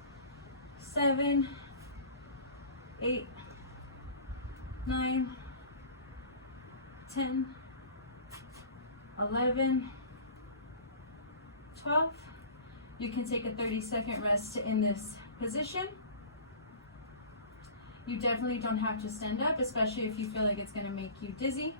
7, 8, 9, 10, 11, 12. You can take a 30-second rest in this position. You definitely don't have to stand up, especially if you feel like it's going to make you dizzy.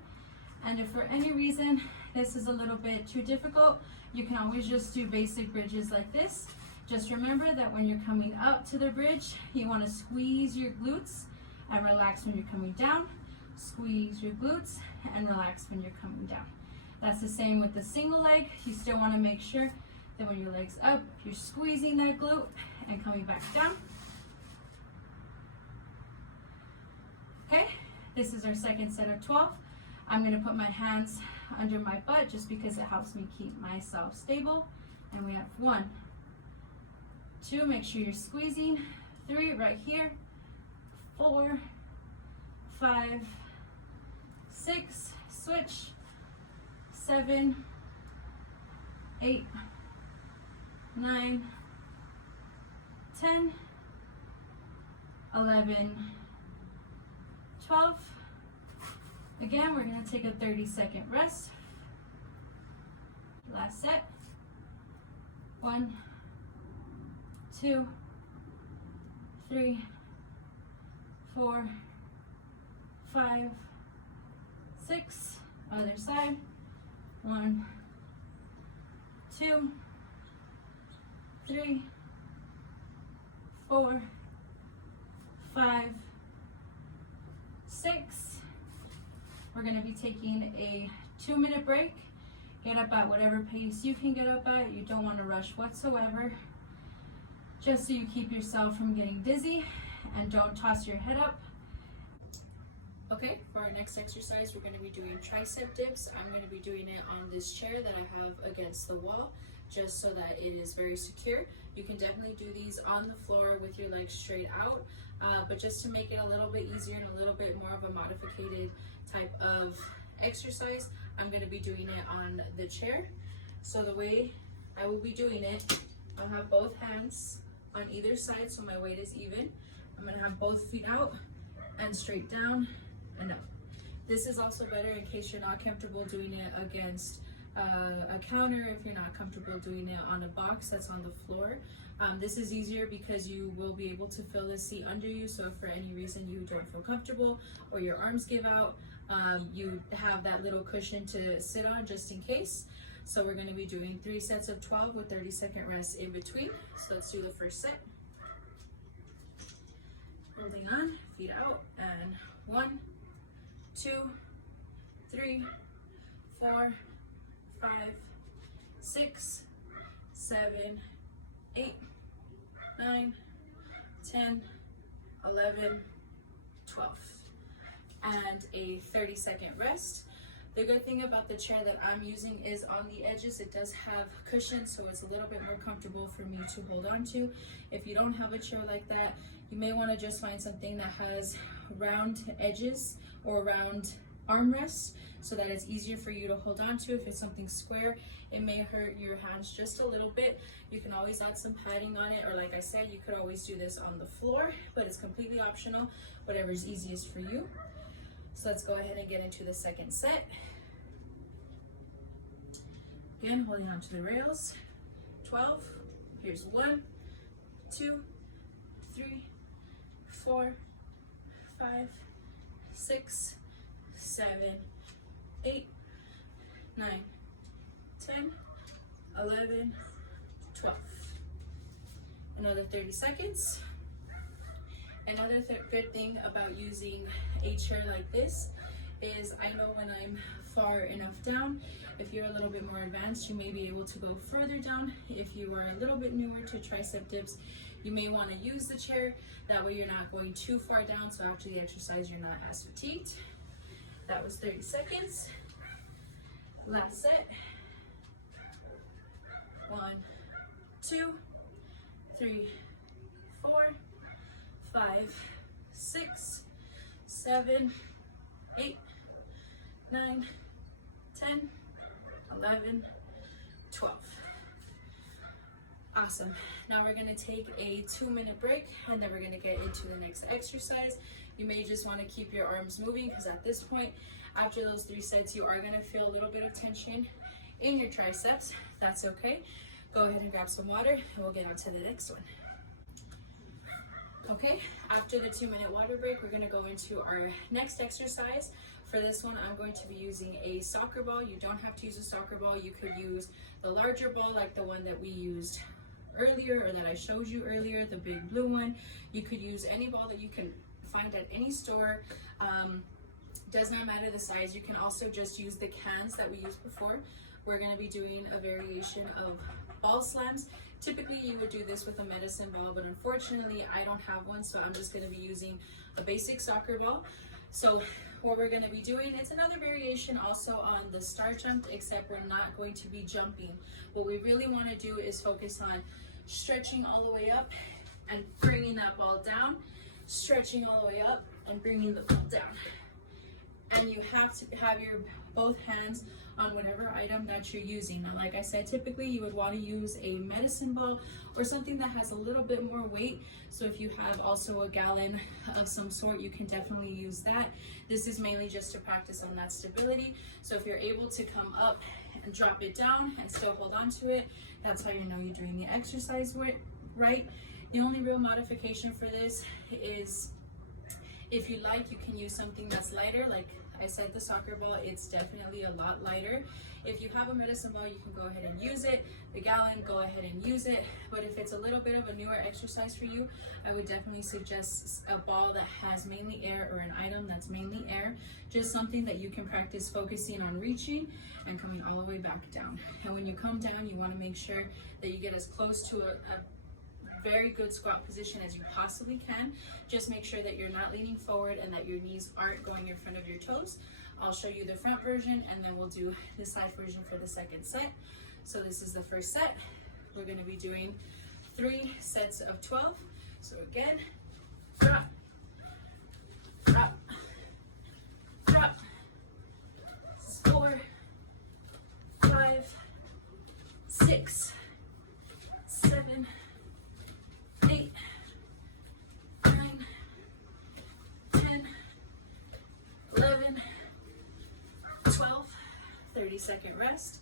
And if for any reason this is a little bit too difficult, you can always just do basic bridges like this. Just remember that when you're coming up to the bridge, you want to squeeze your glutes and relax when you're coming down. Squeeze your glutes and relax when you're coming down. That's the same with the single leg. You still want to make sure that when your leg's up, you're squeezing that glute and coming back down. Okay, this is our second set of 12. I'm going to put my hands under my butt just because it helps me keep myself stable. And we have 1, 2, make sure you're squeezing. 3, right here. 4, 5, 6, switch. 7, 8, 9, 10, 11, 12. Again, we're going to take a 30-second rest. Last set. 1, 2, 3, 4, 5, 6. Other side. 1, 2, 3, 4, 5, 6. We're going to be taking a 2-minute break. Get up at whatever pace you can get up at. You don't want to rush whatsoever, just so you keep yourself from getting dizzy, and don't toss your head up. Okay, for our next exercise, we're going to be doing tricep dips. I'm going to be doing it on this chair that I have against the wall, just so that it is very secure. You can definitely do these on the floor with your legs straight out, but just to make it a little bit easier and a little bit more of a modified type of exercise, I'm going to be doing it on the chair. So the way I will be doing it, I'll have both hands on either side so my weight is even. I'm going to have both feet out and straight down and up. This is also better in case you're not comfortable doing it against a counter, if you're not comfortable doing it on a box that's on the floor. This is easier because you will be able to feel the seat under you, so if for any reason you don't feel comfortable or your arms give out, you have that little cushion to sit on just in case. So we're going to be doing 3 sets of 12 with 30-second rest in between. So let's do the first set. Holding on, feet out, and 1, 2, 3, 4, 5, 6, 7, 8, 9, 10, 11, 12. And a 30-second rest. The good thing about the chair that I'm using is on the edges it does have cushions, so it's a little bit more comfortable for me to hold on to. If you don't have a chair like that, you may want to just find something that has round edges or round armrests so that it's easier for you to hold on to. If it's something square, it may hurt your hands just a little bit. You can always add some padding on it, or like I said, you could always do this on the floor, but it's completely optional, whatever's easiest for you. So let's go ahead and get into the second set. Again, holding on to the rails. 12. Here's 1, 2, 3, 4, 5, 6, 7, 8, 9, 10, 11, 12. Another 30 seconds. Another good thing about using a chair like this is I know when I'm far enough down. If you're a little bit more advanced, you may be able to go further down. If you are a little bit newer to tricep dips, you may want to use the chair. That way you're not going too far down, so after the exercise you're not as fatigued. That was 30 seconds. Last set. 1, 2, 3, 4, 5, 6, 7, 8, 9, 10, 11, 12. Awesome. Now we're going to take a 2-minute break, and then we're going to get into the next exercise. You may just want to keep your arms moving, because at this point, after those 3 sets, you are going to feel a little bit of tension in your triceps. That's okay. Go ahead and grab some water, and we'll get on to the next one. Okay, after the 2-minute water break, we're going to go into our next exercise. For this one, I'm going to be using a soccer ball. You don't have to use a soccer ball. You could use the larger ball like the one that we used earlier, or that I showed you earlier, the big blue one. You could use any ball that you can find at any store. Does not matter the size. You can also just use the cans that we used before. We're going to be doing a variation of ball slams. Typically you would do this with a medicine ball, but unfortunately I don't have one, so I'm just going to be using a basic soccer ball. So what we're going to be doing is another variation also on the star jump, except we're not going to be jumping. What we really want to do is focus on stretching all the way up and bringing that ball down, stretching all the way up and bringing the ball down. And you have to have your both hands on whatever item that you're using. Now, like I said, typically you would want to use a medicine ball or something that has a little bit more weight. So if you have also a gallon of some sort, you can definitely use that. This is mainly just to practice on that stability. So if you're able to come up and drop it down and still hold on to it, that's how you know you're doing the exercise right. The only real modification for this is, if you like, you can use something that's lighter. Like I said, the soccer ball, it's definitely a lot lighter. If you have a medicine ball, you can go ahead and use it. The gallon, go ahead and use it. But if it's a little bit of a newer exercise for you, I would definitely suggest a ball that has mainly air, or an item that's mainly air. Just something that you can practice focusing on reaching and coming all the way back down. And when you come down, you want to make sure that you get as close to a very good squat position as you possibly can. Just make sure that you're not leaning forward and that your knees aren't going in front of your toes. I'll show you the front version and then we'll do the side version for the second set. So this is the first set. We're going to be doing 3 sets of 12. So again, drop, drop, drop. This is 4, 5, 6, 7, 8, 9, 10, 11, 12, 30-second rest.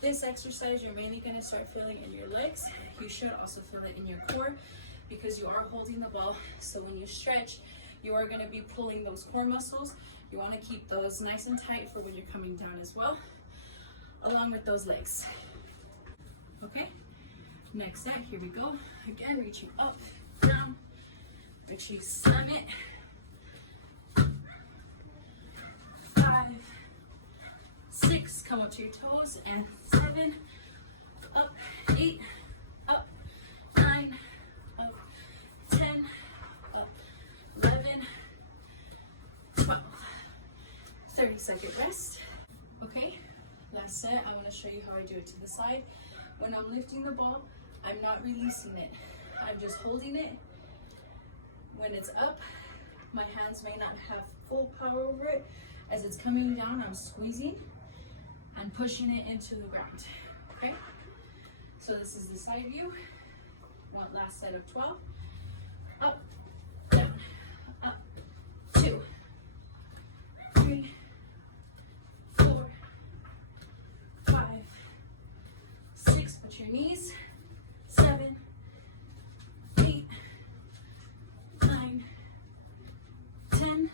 This exercise, you're mainly going to start feeling in your legs. You should also feel it in your core because you are holding the ball. So when you stretch, you are going to be pulling those core muscles. You want to keep those nice and tight for when you're coming down as well, along with those legs. Okay? Next set, here we go. Again, reaching up, down, reaching summit. 5, 6, come up to your toes, and 7, up, 8, up, 9, up, 10, up, 11, 12. 30-second rest. Okay, last set, I want to show you how I do it to the side. When I'm lifting the ball, I'm not releasing it. I'm just holding it. When it's up, my hands may not have full power over it. As it's coming down, I'm squeezing and pushing it into the ground. Okay? So this is the side view. One last set of 12. Up, down, up, 2, 3, 4, 5, 6. Put your knees. 7, 8, 9, 10,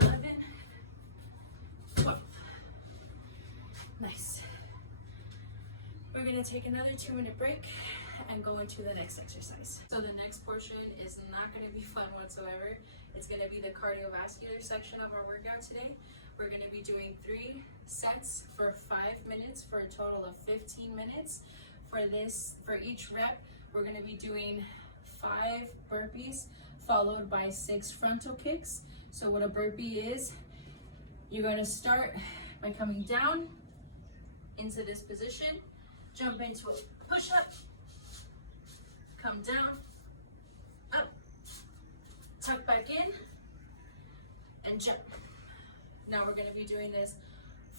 11, 12. Nice. We're going to take another 2-minute break and go into the next exercise. So the next portion is not going to be fun whatsoever. It's going to be the cardiovascular section of our workout today. We're going to be doing 3 sets for 5 minutes for a total of 15 minutes. For each rep, we're going to be doing 5 burpees followed by 6 frontal kicks. So what a burpee is, you're going to start by coming down into this position, jump into a push-up, come down, up, tuck back in, and jump. Now we're going to be doing this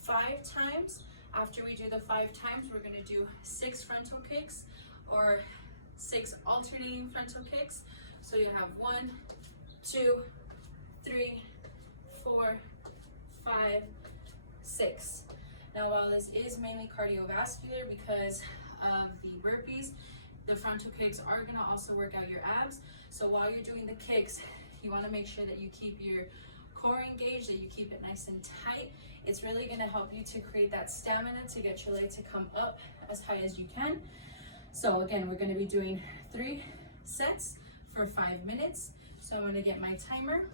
5 times. After we do the 5 times, we're going to do 6 frontal kicks or 6 alternating frontal kicks. So you have 1, 2, 3, 4, 5, 6. Now while this is mainly cardiovascular because of the burpees, the frontal kicks are going to also work out your abs. So while you're doing the kicks, you want to make sure that you keep your core engaged, that you keep it nice and tight. It's really going to help you to create that stamina to get your leg to come up as high as you can. So again, we're going to be doing 3 sets for 5 minutes. So I'm going to get my timer.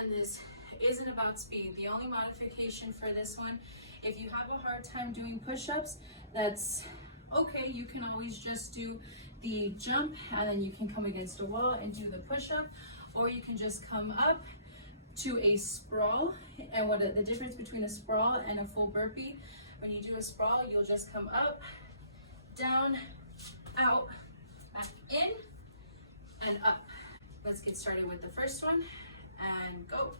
And this isn't about speed. The only modification for this one, if you have a hard time doing push-ups, that's okay. You can always just do the jump and then you can come against a wall and do the push-up, or you can just come up to a sprawl. And what the difference between a sprawl and a full burpee, when you do a sprawl, you'll just come up, down, out, back in, and up. Let's get started with the first one and go.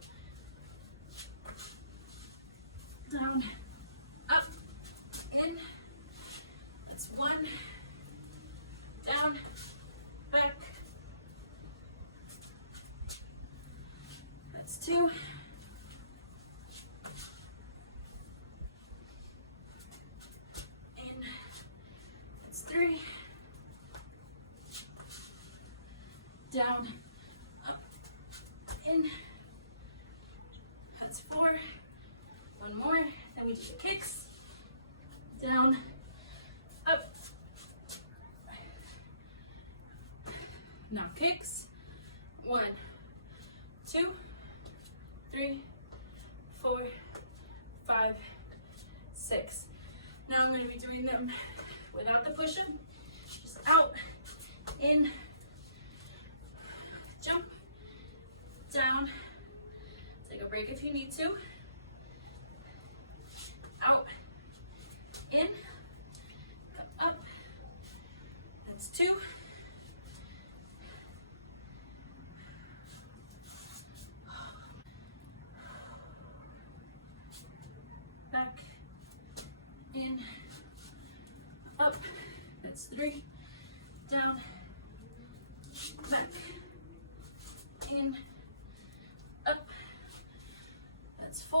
That's 4. One more. Then we do the kicks. Down, up. Now kicks. 1, 2, 3, 4, 5, 6. Now I'm going to be doing them without the push-up. Just out, in, jump, down. Take a break if you need to. Out, in, come up. That's 2. Back, in, up. That's 3. Down, back, in, up. That's 4.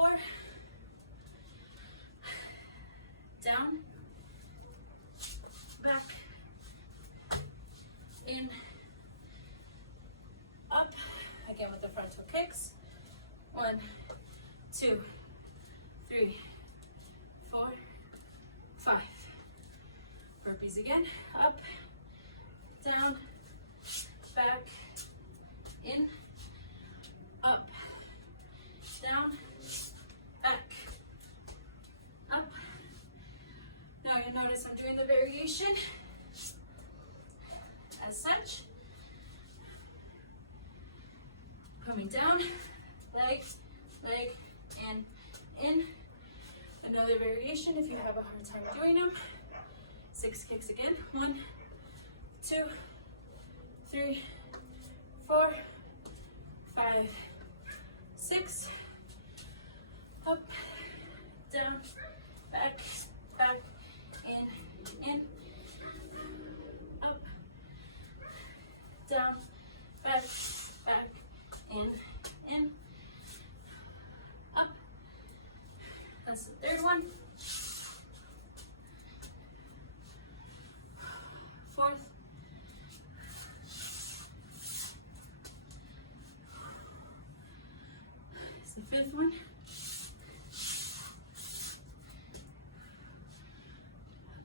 Down, back, in, up. Again with the frontal kicks. 1, 2, 3, 4, 5. Burpees again. Up, down, back, in, up, down, back, up. Now you notice I'm doing the variation as such. Coming down, leg, leg, and in. Another variation if you have a hard time doing them. 6 kicks again. 1, 2, 3, 4, 5, 6. Up, down, back, back, in, up, down, back, back, in, up. That's the third one. 4th. It's the 5th one.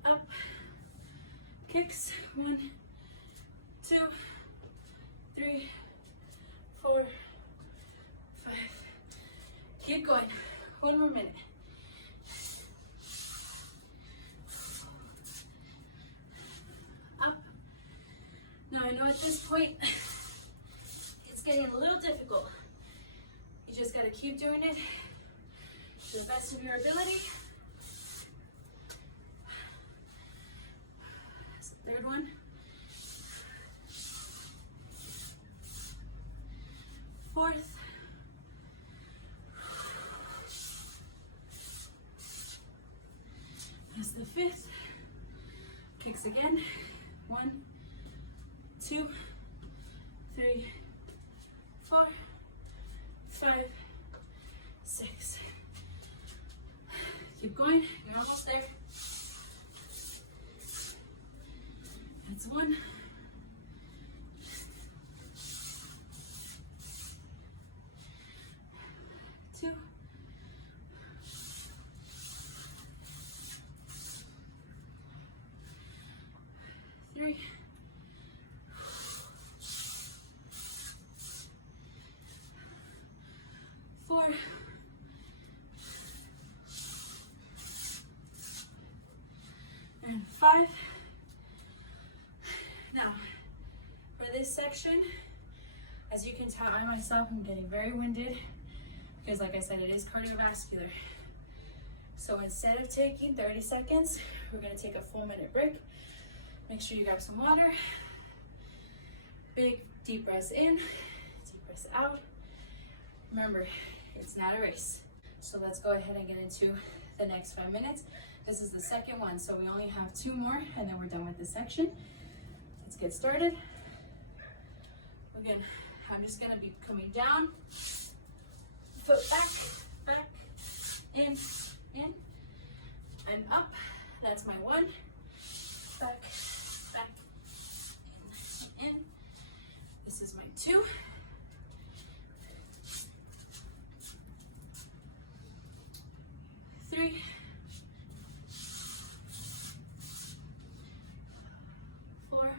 Up, kicks. 1, 2, 3, 4, 5. Keep going. 1 more minute. Up. Now I know at this point it's getting a little difficult. You just got to keep doing it to the best of your ability. That's the 3rd one. 4th. That's the 5th. Kicks again. 1, 2, 3, 4, 5, 6. Keep going. You're almost there. That's 1. 2. 3. 4. And 5. Now, for this section, as you can tell, I myself am getting very winded because, like I said, it is cardiovascular. So instead of taking 30 seconds, we're going to take a full minute break. Make sure you grab some water. Big deep breaths in, deep breaths out. Remember, it's not a race. So let's go ahead and get into the next 5 minutes. This is the second one, so we only have 2 more and then we're done with this section. Let's get started. Again, I'm just gonna be coming down, foot back, in, and up. That's my 1. Back, in. This is my 2. 3, 4,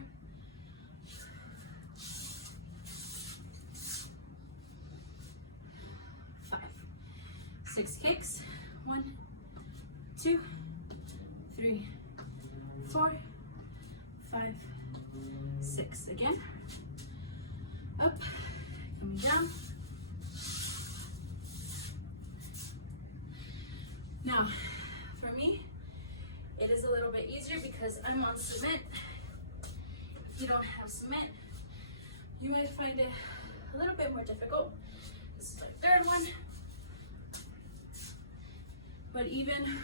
5, 6 kicks. 1, 2, 3, 4, 5, 6. Again. Up, coming down. Now, for me, it is a little bit easier because I'm on cement. If you don't have cement, you may find it a little bit more difficult. This is our third one. But even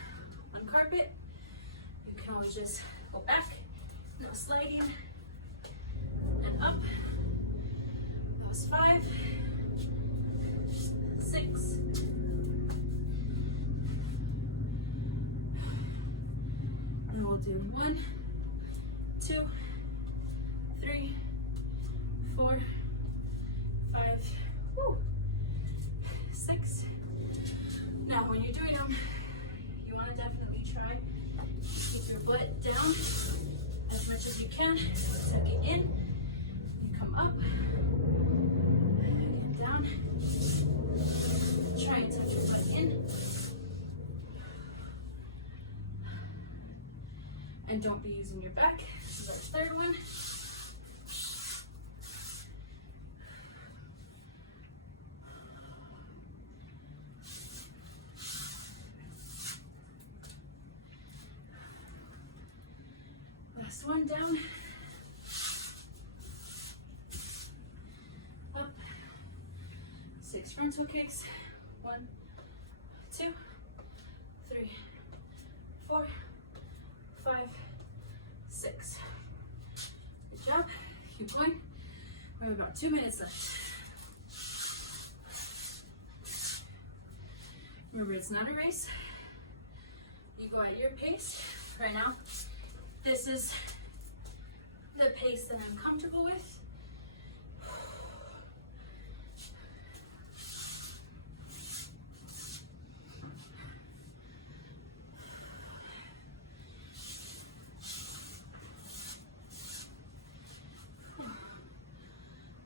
on carpet, you can always just go back, no sliding, and up. That was 5, 6, and we'll do 1, 2, 3, 4, 5, 6. Now, when you're doing them, you want to definitely try to keep your butt down as much as you can. Tuck it in. You come up, again down. Try and tuck your butt in. And don't be using your back. This is our third one. Last one, down. Up. 6 frontal kicks. 1, 2, 3, 4, 5, 6. Good job. Keep going. We have about 2 minutes left. Remember, it's not a race. You go at your pace. Right now, this is the pace that I'm comfortable with.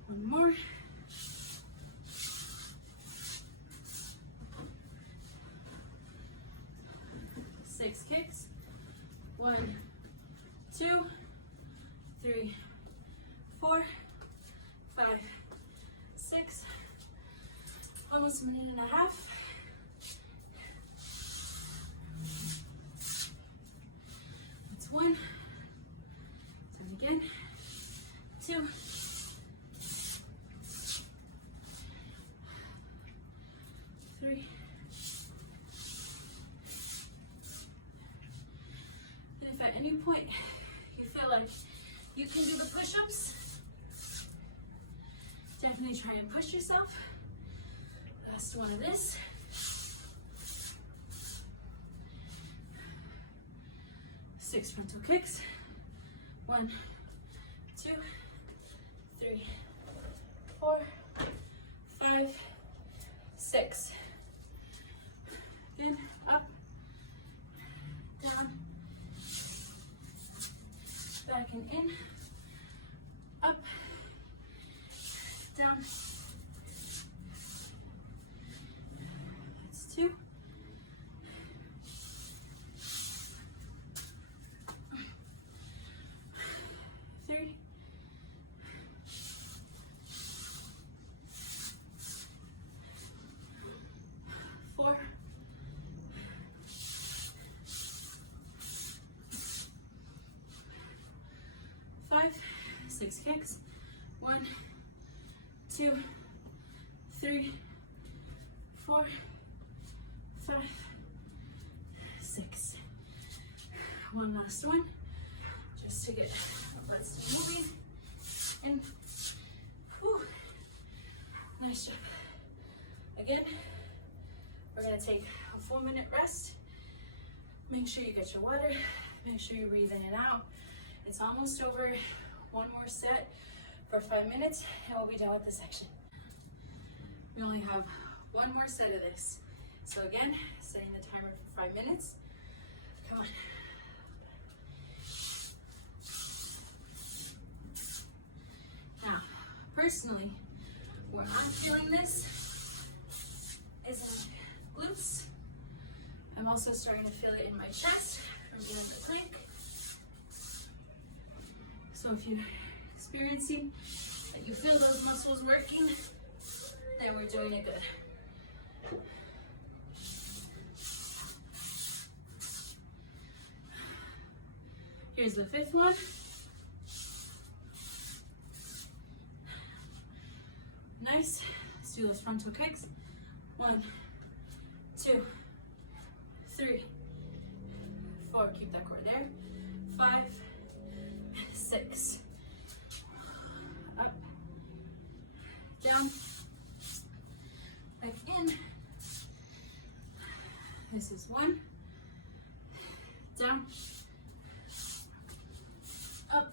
One more. Six kicks. 1, 2, 3, 4, 5, 6. Almost a minute and a half. That's 1. Turn again. 2. 3. And if at any point you feel like you can do the push-ups, definitely try and push yourself. Last one of this. Six frontal kicks. 1, 2, 3, 4, 5, 6. Then up, down, back and in, up, down. That's 2. 3. 4. 5. 6 kicks. 1, 2, 3, 4, 5, 6. One last one, just to get our butts moving. And whew, nice job. Again, we're gonna take a 4-minute rest. Make sure you get your water. Make sure you're breathing it out. It's almost over. One more set for 5 minutes, and we'll be done with this section. We only have one more set of this. So again, setting the timer for 5 minutes. Come on. Now, personally, where I'm feeling this is in my glutes. I'm also starting to feel it in my chest from being in the plank. So if you're experiencing that you feel those muscles working, then we're doing it good. Here's the 5th one. Nice. Let's do those frontal kicks. 1, 2, 3, 4. Keep that core there. 5, 6. Up, down, back in. This is 1. Down, up.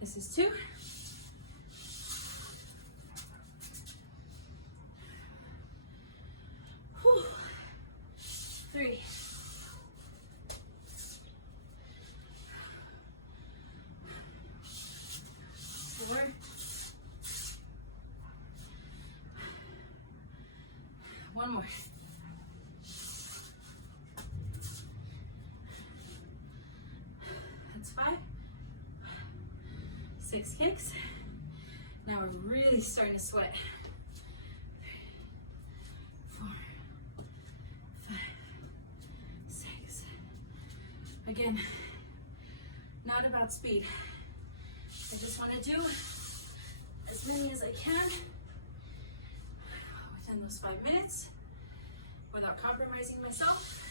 This is 2. 3. 4. 1 more. That's 5. 6 kicks. Now we're really starting to sweat. 4, 5, 6. Again, not about speed. I just want to do as many as I can within those 5 minutes without compromising myself.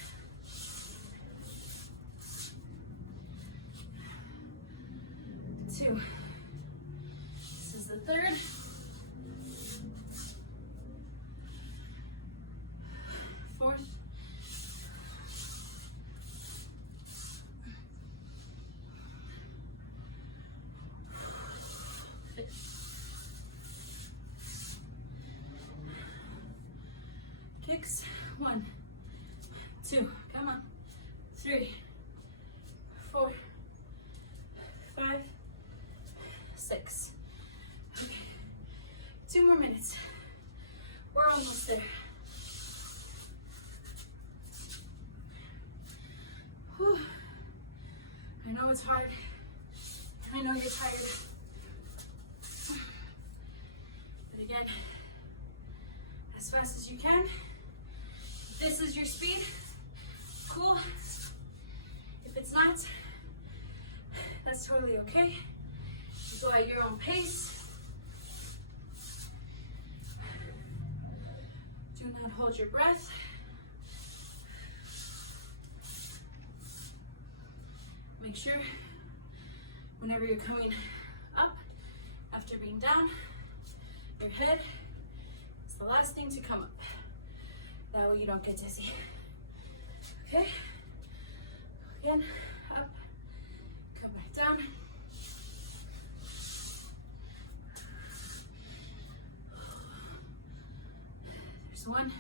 2. This is the 3rd. 4th. 5th. Kicks. 1, 2. Come on. 3, 4, 5, 6. Okay. 2 more minutes. We're almost there. Whew. I know it's hard. I know you're tired. But again, as fast as you can. If this is your speed, cool. If it's not, that's totally okay. You go at your own pace. Do not hold your breath. Make sure whenever you're coming up after being down, your head is the last thing to come up. That way you don't get dizzy. Okay? Again, up, come back down. There's 1.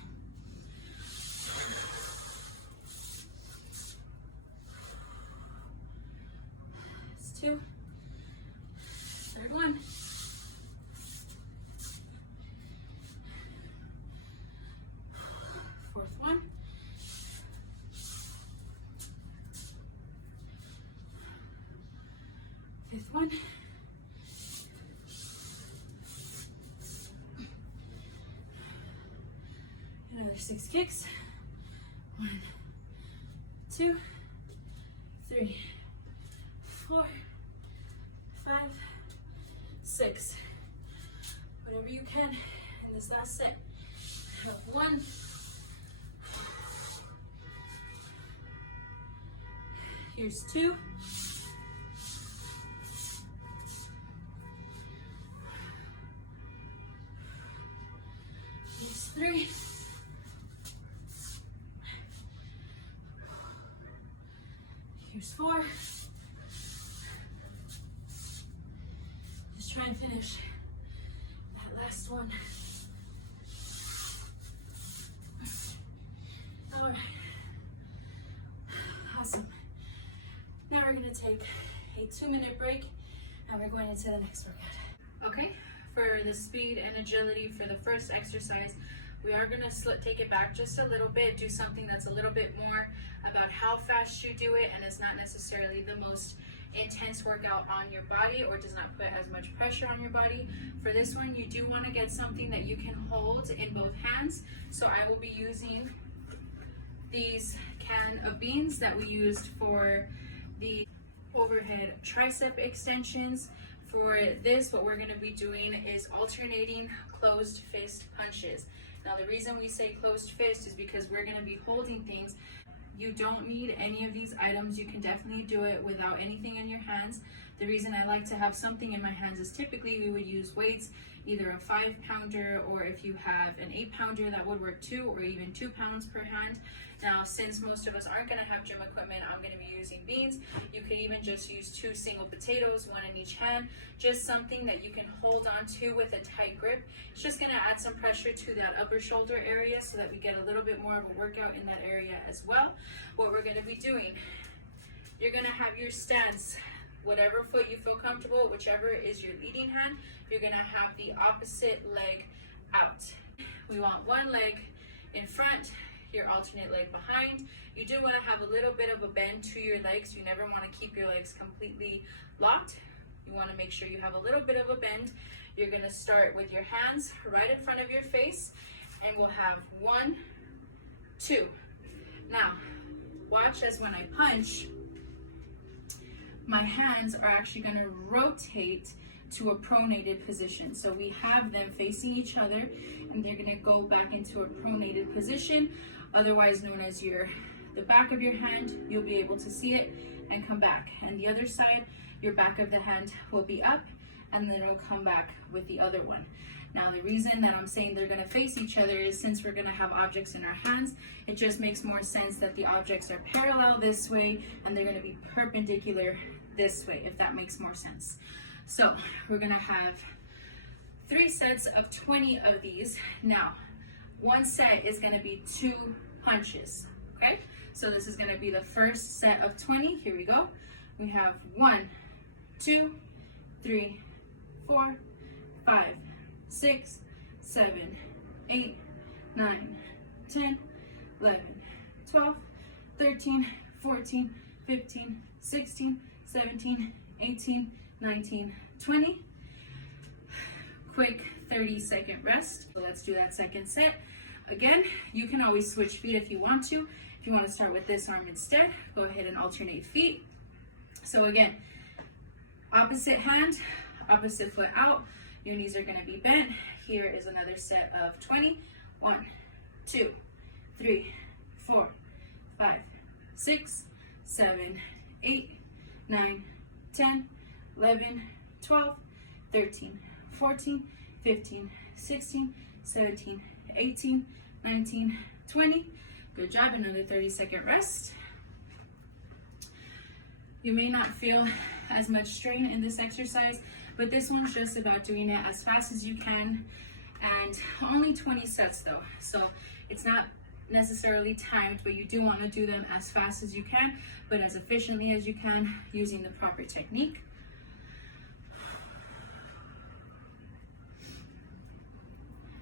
It's 2. 3rd one. 4th one. 5th one. Another 6 kicks. 1, 2, 3, 4, 5, 6. Whatever you can in this last set. Up 1. Here's 2. Here's 3. Here's 4. Just try and finish that last one. gonna take a 2-minute break and we're going into the next workout. Okay, for the speed and agility for the first exercise, we are gonna take it back just a little bit, do something that's a little bit more about how fast you do it, and it's not necessarily the most intense workout on your body or does not put as much pressure on your body. For this one, you do want to get something that you can hold in both hands. So I will be using these can of beans that we used for the overhead tricep extensions. For this, what we're going to be doing is alternating closed fist punches. Now, the reason we say closed fist is because we're going to be holding things. You don't need any of these items. You can definitely do it without anything in your hands. The reason I like to have something in my hands is typically we would use weights, either a 5-pounder, or if you have an 8-pounder, that would work too, or even 2 pounds per hand. Now, since most of us aren't going to have gym equipment, I'm going to be using beans. You could even just use 2 single potatoes, 1 in each hand, just something that you can hold on to with a tight grip. It's just going to add some pressure to that upper shoulder area so that we get a little bit more of a workout in that area as well. What we're going to be doing, you're going to have your stance, whatever foot you feel comfortable, whichever is your leading hand, you're going to have the opposite leg out. We want one leg in front, your alternate leg behind. You do want to have a little bit of a bend to your legs. You never want to keep your legs completely locked. You want to make sure you have a little bit of a bend. You're going to start with your hands right in front of your face, and we'll have 1, 2. Now, watch as when I punch, my hands are actually going to rotate to a pronated position. So we have them facing each other, and they're going to go back into a pronated position, otherwise known as the back of your hand. You'll be able to see it and come back. And the other side, your back of the hand will be up, and then it'll come back with the other one. Now, the reason that I'm saying they're going to face each other is since we're going to have objects in our hands, it just makes more sense that the objects are parallel this way and they're going to be perpendicular this way, if that makes more sense. So we're going to have 3 sets of 20 of these. Now, one set is going to be 2 punches, okay? So this is going to be the first set of 20. Here we go. We have 1, 2, 3, 4, 5, 6, 7, 8, 9, 10, 11, 12, 13, 14, 15, 16, 17, 18, 19, 20. Quick 30-second rest. So let's do that second set. Again, you can always switch feet if you want to. If you want to start with this arm instead, go ahead and alternate feet. So again, opposite hand, opposite foot out. Your knees are going to be bent. Here is another set of 20. 1, 2, 3, 4, 5, 6, 7, 8, 9, 10, 11, 12, 13, 14, 15, 16, 17, 18, 19, 20. Good job. Another 30-second rest. You may not feel as much strain in this exercise, but this one's just about doing it as fast as you can, and only 20 sets though. So it's not necessarily timed, but you do want to do them as fast as you can, but as efficiently as you can using the proper technique.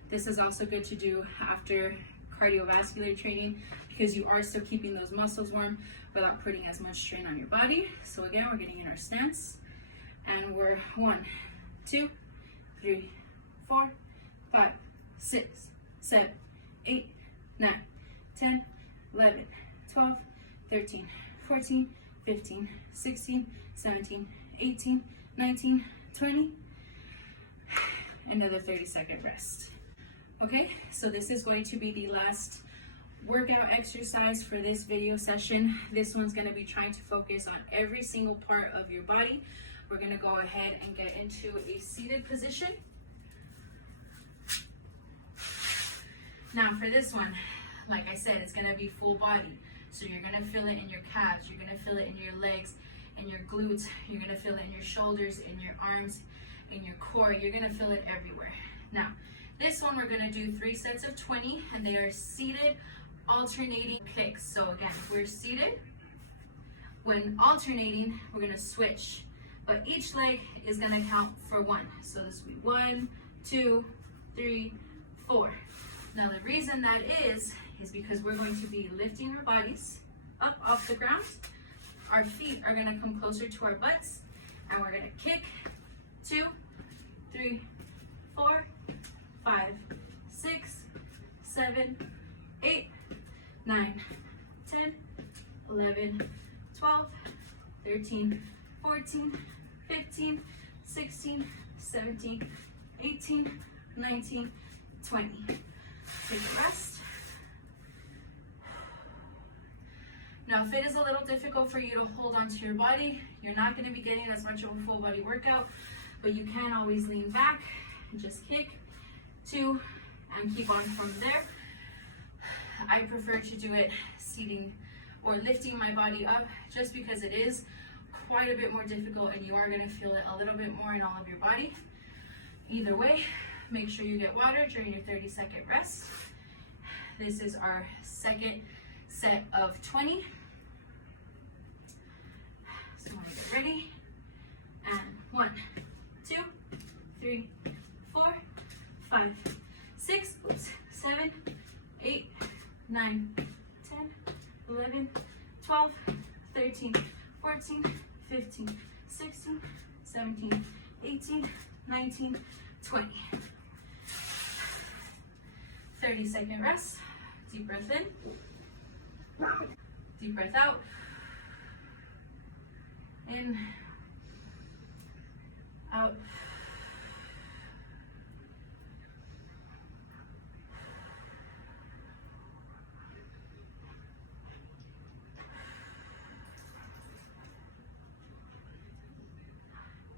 This is also good to do after cardiovascular training because you are still keeping those muscles warm without putting as much strain on your body. So again, we're getting in our stance, and we're 1, 2, 3, 4, 5, 6, 7, 8, 9, 10, 11, 12, 13, 14, 15, 16, 17, 18, 19, 20. Another 30-second rest. Okay, so this is going to be the last workout exercise for this video session. This one's going to be trying to focus on every single part of your body. We're going to go ahead and get into a seated position. Now for this one, like I said, it's going to be full body. So you're going to feel it in your calves, you're going to feel it in your legs, in your glutes, you're going to feel it in your shoulders, in your arms, in your core. You're going to feel it everywhere. Now, this one we're going to do 3 sets of 20, and they are seated alternating kicks. So again, we're seated, When alternating, we're gonna switch, but each leg is gonna count for 1. So this will be 1, 2, 3, 4. Now the reason that is because we're going to be lifting our bodies up off the ground. Our feet are gonna come closer to our butts, and we're gonna kick 2, 3, 4, 5, 6, 7, 8, 9, 10, 11, 12, 13, 14, 15, 16, 17, 18, 19, 20. Take a rest. Now, if it is a little difficult for you to hold onto your body, you're not going to be getting as much of a full body workout, but you can always lean back and just kick 2 and keep on from there. I prefer to do it seating or lifting my body up just because it is quite a bit more difficult and you are going to feel it a little bit more in all of your body. Either way, make sure you get water during your 30-second rest. This is our second set of 20. So I want to get ready. And 1, 2, 3, 4, 5, 6, 7, 8, 9, 10, 11, 12, 13, 14, 15, 16, 17, 18, 19, 20. 30-second rest. Deep breath in. Deep breath out. In. Out.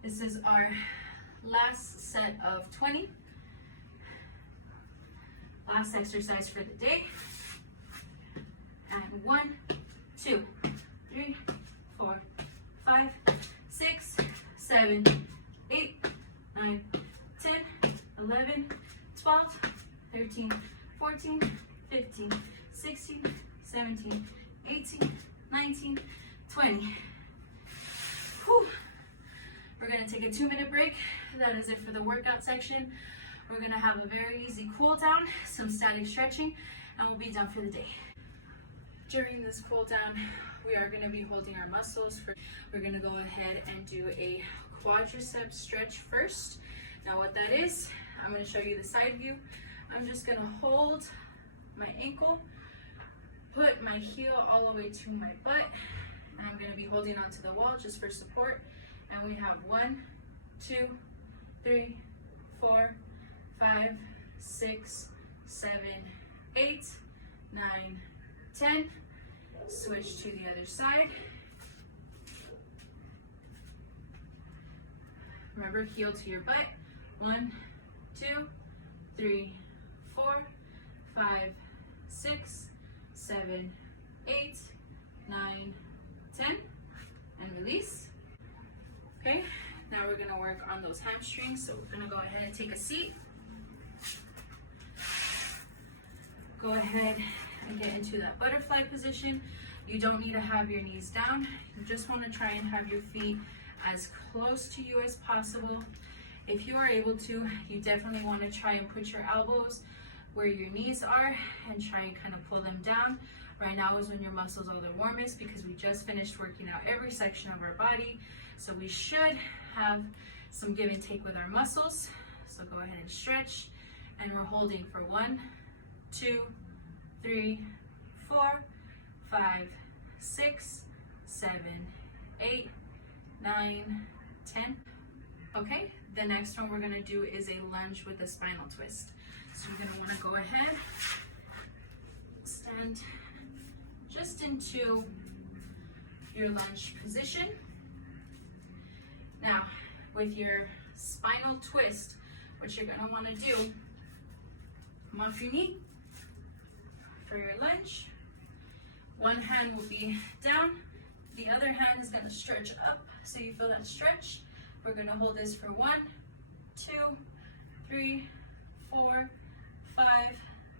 This is our last set of 20. Last exercise for the day. And 1, 2, 3, 4, 5, 6, 7, 8, 9, 10, 11, 12, 13, 14, 15, 16, 17, 18, 19, 20. Whew. We're gonna take a 2-minute break. That is it for the workout section. We're gonna have a very easy cool down, some static stretching, and we'll be done for the day. During this cool down, we are gonna be holding our muscles. We're gonna go ahead and do a quadricep stretch first. Now what that is, I'm gonna show you the side view. I'm just gonna hold my ankle, put my heel all the way to my butt, and I'm gonna be holding onto the wall just for support. And we have 1, 2, 3, 4, 5, 6, 7, 8, 9, 10. Switch to the other side. Remember, heel to your butt. 1, 2, 3, 4, 5, 6, 7, 8, 9, 10. And release. Okay, now we're gonna work on those hamstrings. So we're gonna go ahead and take a seat. Go ahead and get into that butterfly position. You don't need to have your knees down. You just wanna try and have your feet as close to you as possible. If you are able to, you definitely wanna try and put your elbows where your knees are and try and kind of pull them down. Right now is when your muscles are the warmest because we just finished working out every section of our body. So we should have some give and take with our muscles. So go ahead and stretch. And we're holding for 1, 2, 3, 4, 5, 6, 7, 8, 9, 10. Okay, the next one we're gonna do is a lunge with a spinal twist. So you're gonna wanna go ahead, stand just into your lunge position. Now, with your spinal twist, what you're gonna wanna do, come off your knee for your lunge. One hand will be down, the other hand is gonna stretch up, so you feel that stretch. We're gonna hold this for 1, 2, 3, 4, 5,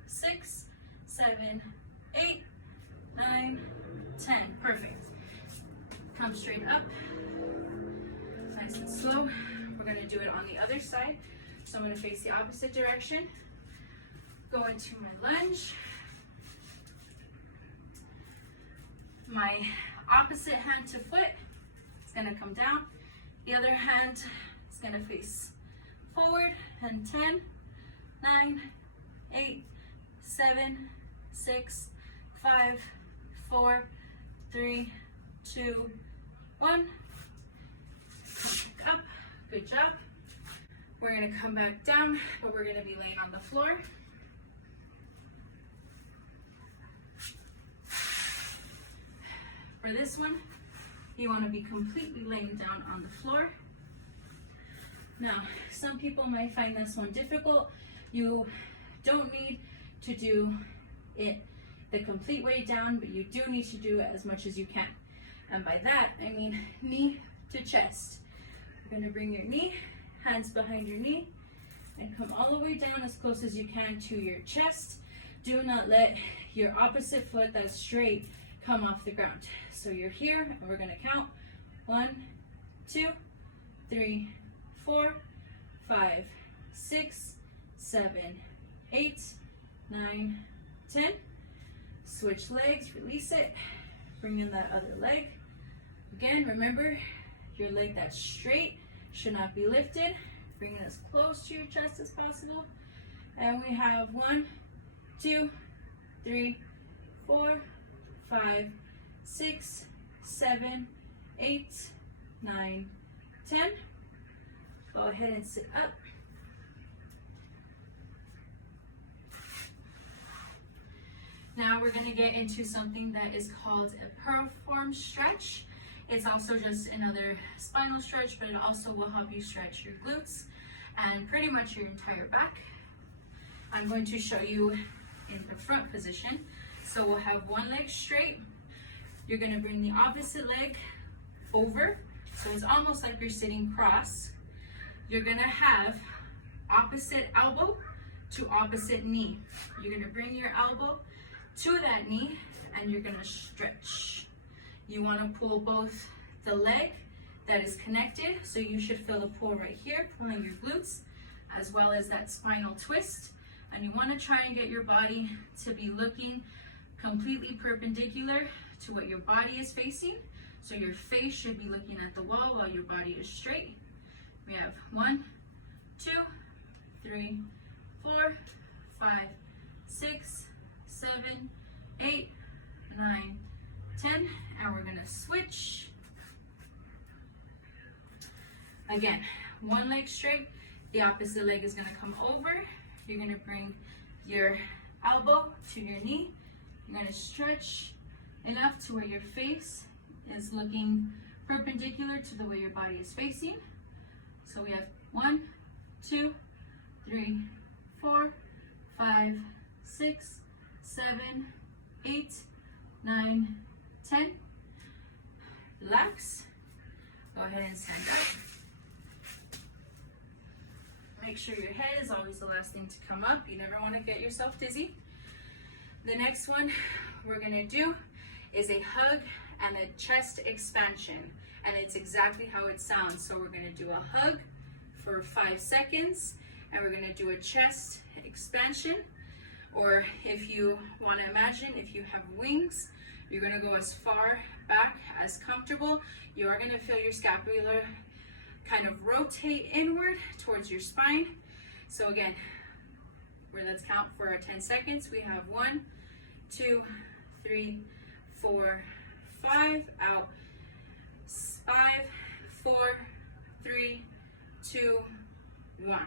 6, 7, 8, 9, 10. Perfect. straight up, nice and slow. We're gonna do it on the other side. So I'm gonna face the opposite direction, go into my lunge. My opposite hand to foot is gonna come down. The other hand is gonna face forward, and 10, 9, 8, 7, 6, 5, 4, 3, 2, 1. Come up, good job. We're gonna come back down, but we're gonna be laying on the floor. For this one, you wanna be completely laying down on the floor. Now, some people might find this one difficult. You don't need to do it the complete way down, but you do need to do it as much as you can. And by that, I mean knee to chest. You're gonna bring your knee, hands behind your knee, and come all the way down as close as you can to your chest. Do not let your opposite foot that's straight come off the ground. So you're here, and we're gonna count 1, 2, 3, 4, 5, 6, 7, 8, 9, 10. Switch legs, release it, bring in that other leg. Again, remember, your leg that's straight should not be lifted. Bring it as close to your chest as possible. And we have 1, 2, 3, 4, 5, 6, 7, 8, 9, 10. Go ahead and sit up. Now we're gonna get into something that is called a piriform stretch. It's also just another spinal stretch, but it also will help you stretch your glutes and pretty much your entire back. I'm going to show you in the front position. So we'll have one leg straight. You're gonna bring the opposite leg over. So it's almost like you're sitting cross. You're gonna have opposite elbow to opposite knee. You're gonna bring your elbow to that knee and you're gonna stretch. You wanna pull both the leg that is connected, so you should feel the pull right here, pulling your glutes, as well as that spinal twist. And you wanna try and get your body to be looking completely perpendicular to what your body is facing. So your face should be looking at the wall while your body is straight. We have 1, 2, 3, 4, 5, 6, 7, 8, 9, 10, and we're gonna switch. Again, one leg straight, the opposite leg is gonna come over. You're gonna bring your elbow to your knee. You're gonna stretch enough to where your face is looking perpendicular to the way your body is facing. So we have 1, 2, 3, 4, 5, 6, 7, 8, 9, 10. Relax. Go ahead and stand up. Make sure your head is always the last thing to come up. You never want to get yourself dizzy. The next one we're going to do is a hug and a chest expansion. And it's exactly how it sounds. So we're going to do a hug for 5 seconds. And we're going to do a chest expansion. Or if you want to imagine, if you have wings, you're going to go as far back as comfortable. You are going to feel your scapula kind of rotate inward towards your spine. So again, let's count for our 10 seconds. We have 1, 2, 3, 4, 5. Out. 5, 4, 3, 2, 1.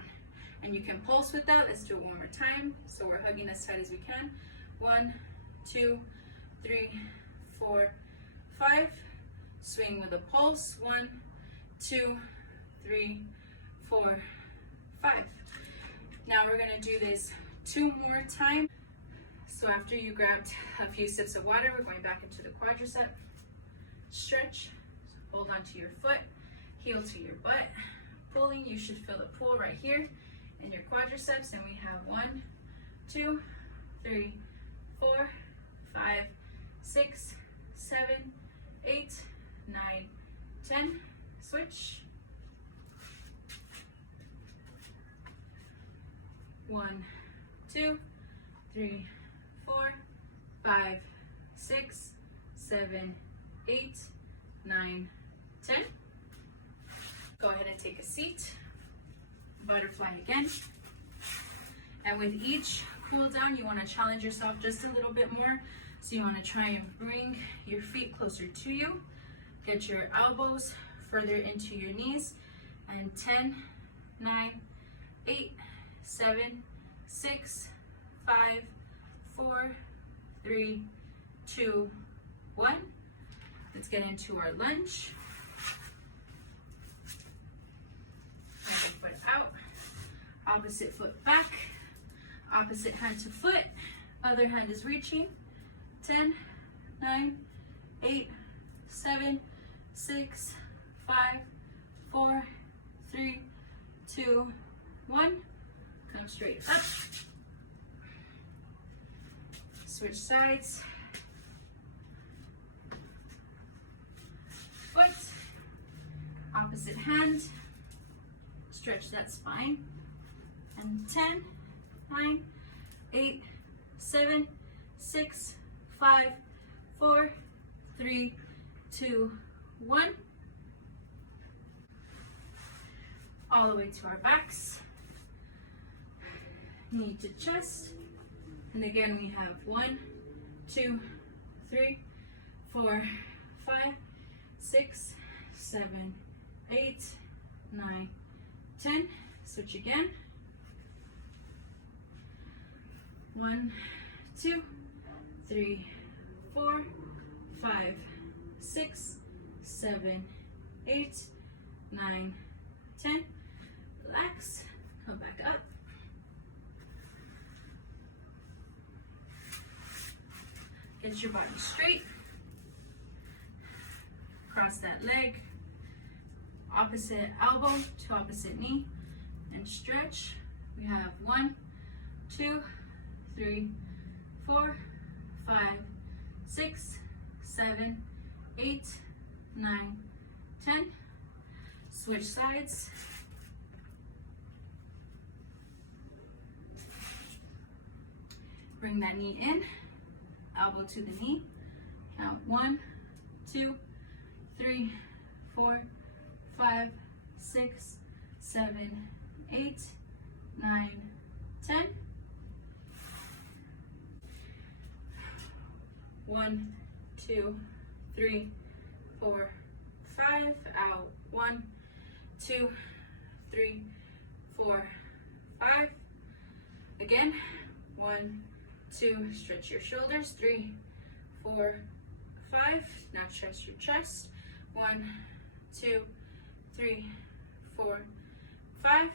And you can pulse with that. Let's do it one more time. So we're hugging as tight as we can. 1, 2, 3, 4, 5. Swing with a pulse. 1, 2, 3, 4, 5. Now we're gonna do this 2 more times. So after you grabbed a few sips of water, we're going back into the quadricep. Stretch, hold onto your foot, heel to your butt. Pulling, you should feel the pull right here in your quadriceps. And we have 1, 2, 3, 4, 5, 6, 7, 8, 9, 10, switch. 1, 2, 3, 4, 5, 6, 7, 8, 9, 10. Go ahead and take a seat. Butterfly again. And with each cool down, you want to challenge yourself just a little bit more. So you want to try and bring your feet closer to you. Get your elbows further into your knees. And 10, 9, 8, 7, 6, 5, 4, 3, 2, 1. Let's get into our lunge. Other foot out. Opposite foot back. Opposite hand to foot. Other hand is reaching. 10, 9, 8, 7, 6, 5, 4, 3, 2, 1. Come straight up. Switch sides. Foot. Opposite hand. Stretch that spine. And 10, 9, 8, 7, 6, 5, 4, 3, 2, 1. All the way to our backs. Knee to chest. And again, we have 1, 2, 3, 4, 5, 6, 7, 8, 9, 10. Switch again. 1, 2, 3, 4, 5, 6, 7, 8, 9, 10. Relax. Come back up. Get your body straight. Cross that leg. Opposite elbow to opposite knee. And stretch. We have 1, 2, 3, 4, 5, 6, 7, 8, 9, 10. Switch sides. Bring that knee in. Elbow to the knee. Count 1, 2, 3, 4, 5, 6, 7, 8, 9, 10. 1, 2, 3, 4, 5. Out. 1, 2, 3, 4, 5. Again. 1, 2. Stretch your shoulders. 3, 4, 5. Now stretch your chest. 1, 2, 3, 4, 5.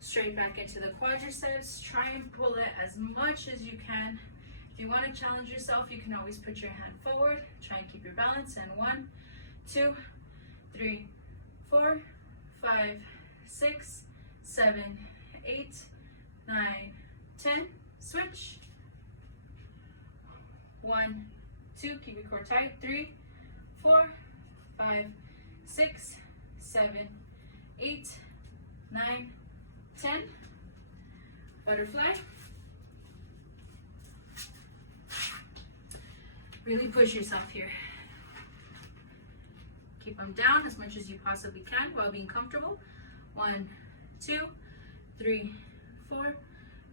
Straight back into the quadriceps. Try and pull it as much as you can. If you want to challenge yourself, you can always put your hand forward. Try and keep your balance. And 1, 2, 3, 4, 5, 6, 7, 8, 9, 10. Switch. 1, 2. Keep your core tight. 3, 4, 5, 6, 7, 8, 9, 10. Butterfly. Really push yourself here. Keep them down as much as you possibly can while being comfortable. 1, 2, 3, 4,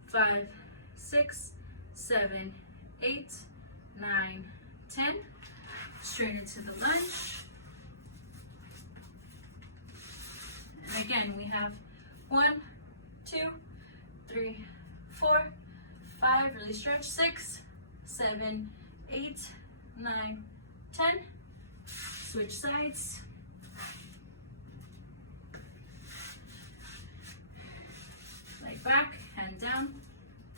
5, 6, 7, 8, 9, 10. Straight into the lunge. And again, we have 1, 2, 3, 4, 5. Really stretch. 6, 7, 8, 9, 10. Switch sides. Leg back, hand down.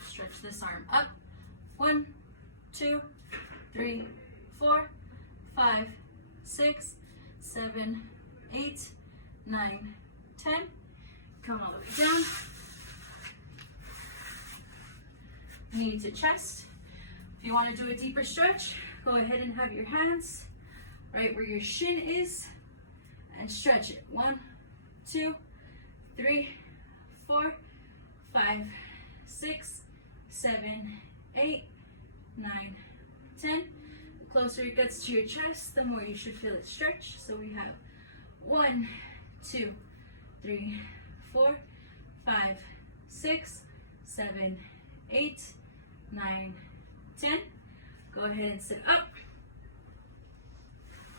Stretch this arm up. 1, 2, 3, 4, 5, 6, 7, 8, 9, 10. Come all the way down. Knee to chest. If you want to do a deeper stretch, go ahead and have your hands right where your shin is. and stretch it. 1, 2, 3, 4, 5, 6, 7, 8, 9, 10. The closer it gets to your chest, the more you should feel it stretch. So we have 1, 2, 3, 4, 5, 6, 7, 8, 9, 10. Go ahead and sit up.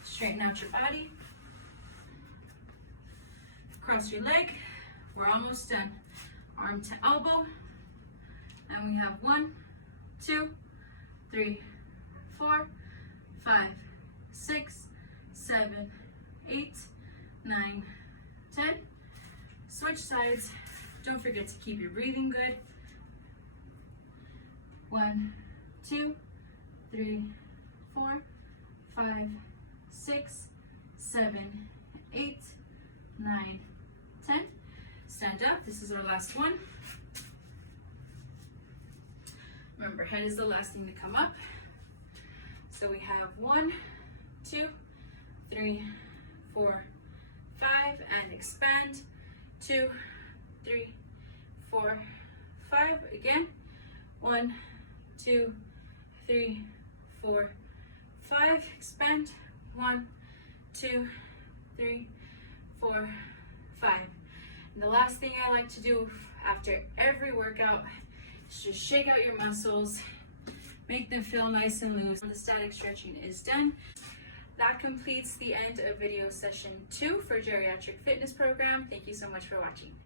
Straighten out your body. Cross your leg. We're almost done. Arm to elbow. And we have 1, 2, 3, 4, 5, 6, 7, 8, 9, 10. Switch sides. Don't forget to keep your breathing good. 1, 2, 3, 4, 5, 6, 7, 8, 9, 10. Stand up. This is our last one. Remember, head is the last thing to come up. So we have 1, 2, 3, 4, 5, and expand. 2, 3, 4, 5. Again. 1, 2, 3, 4, 5. Expand. 1, 2, 3, 4, 5. And the last thing I like to do after every workout is just shake out your muscles, make them feel nice and loose. The static stretching is done. That completes the end of video session 2 for Geriatric Fitness Program. Thank you so much for watching.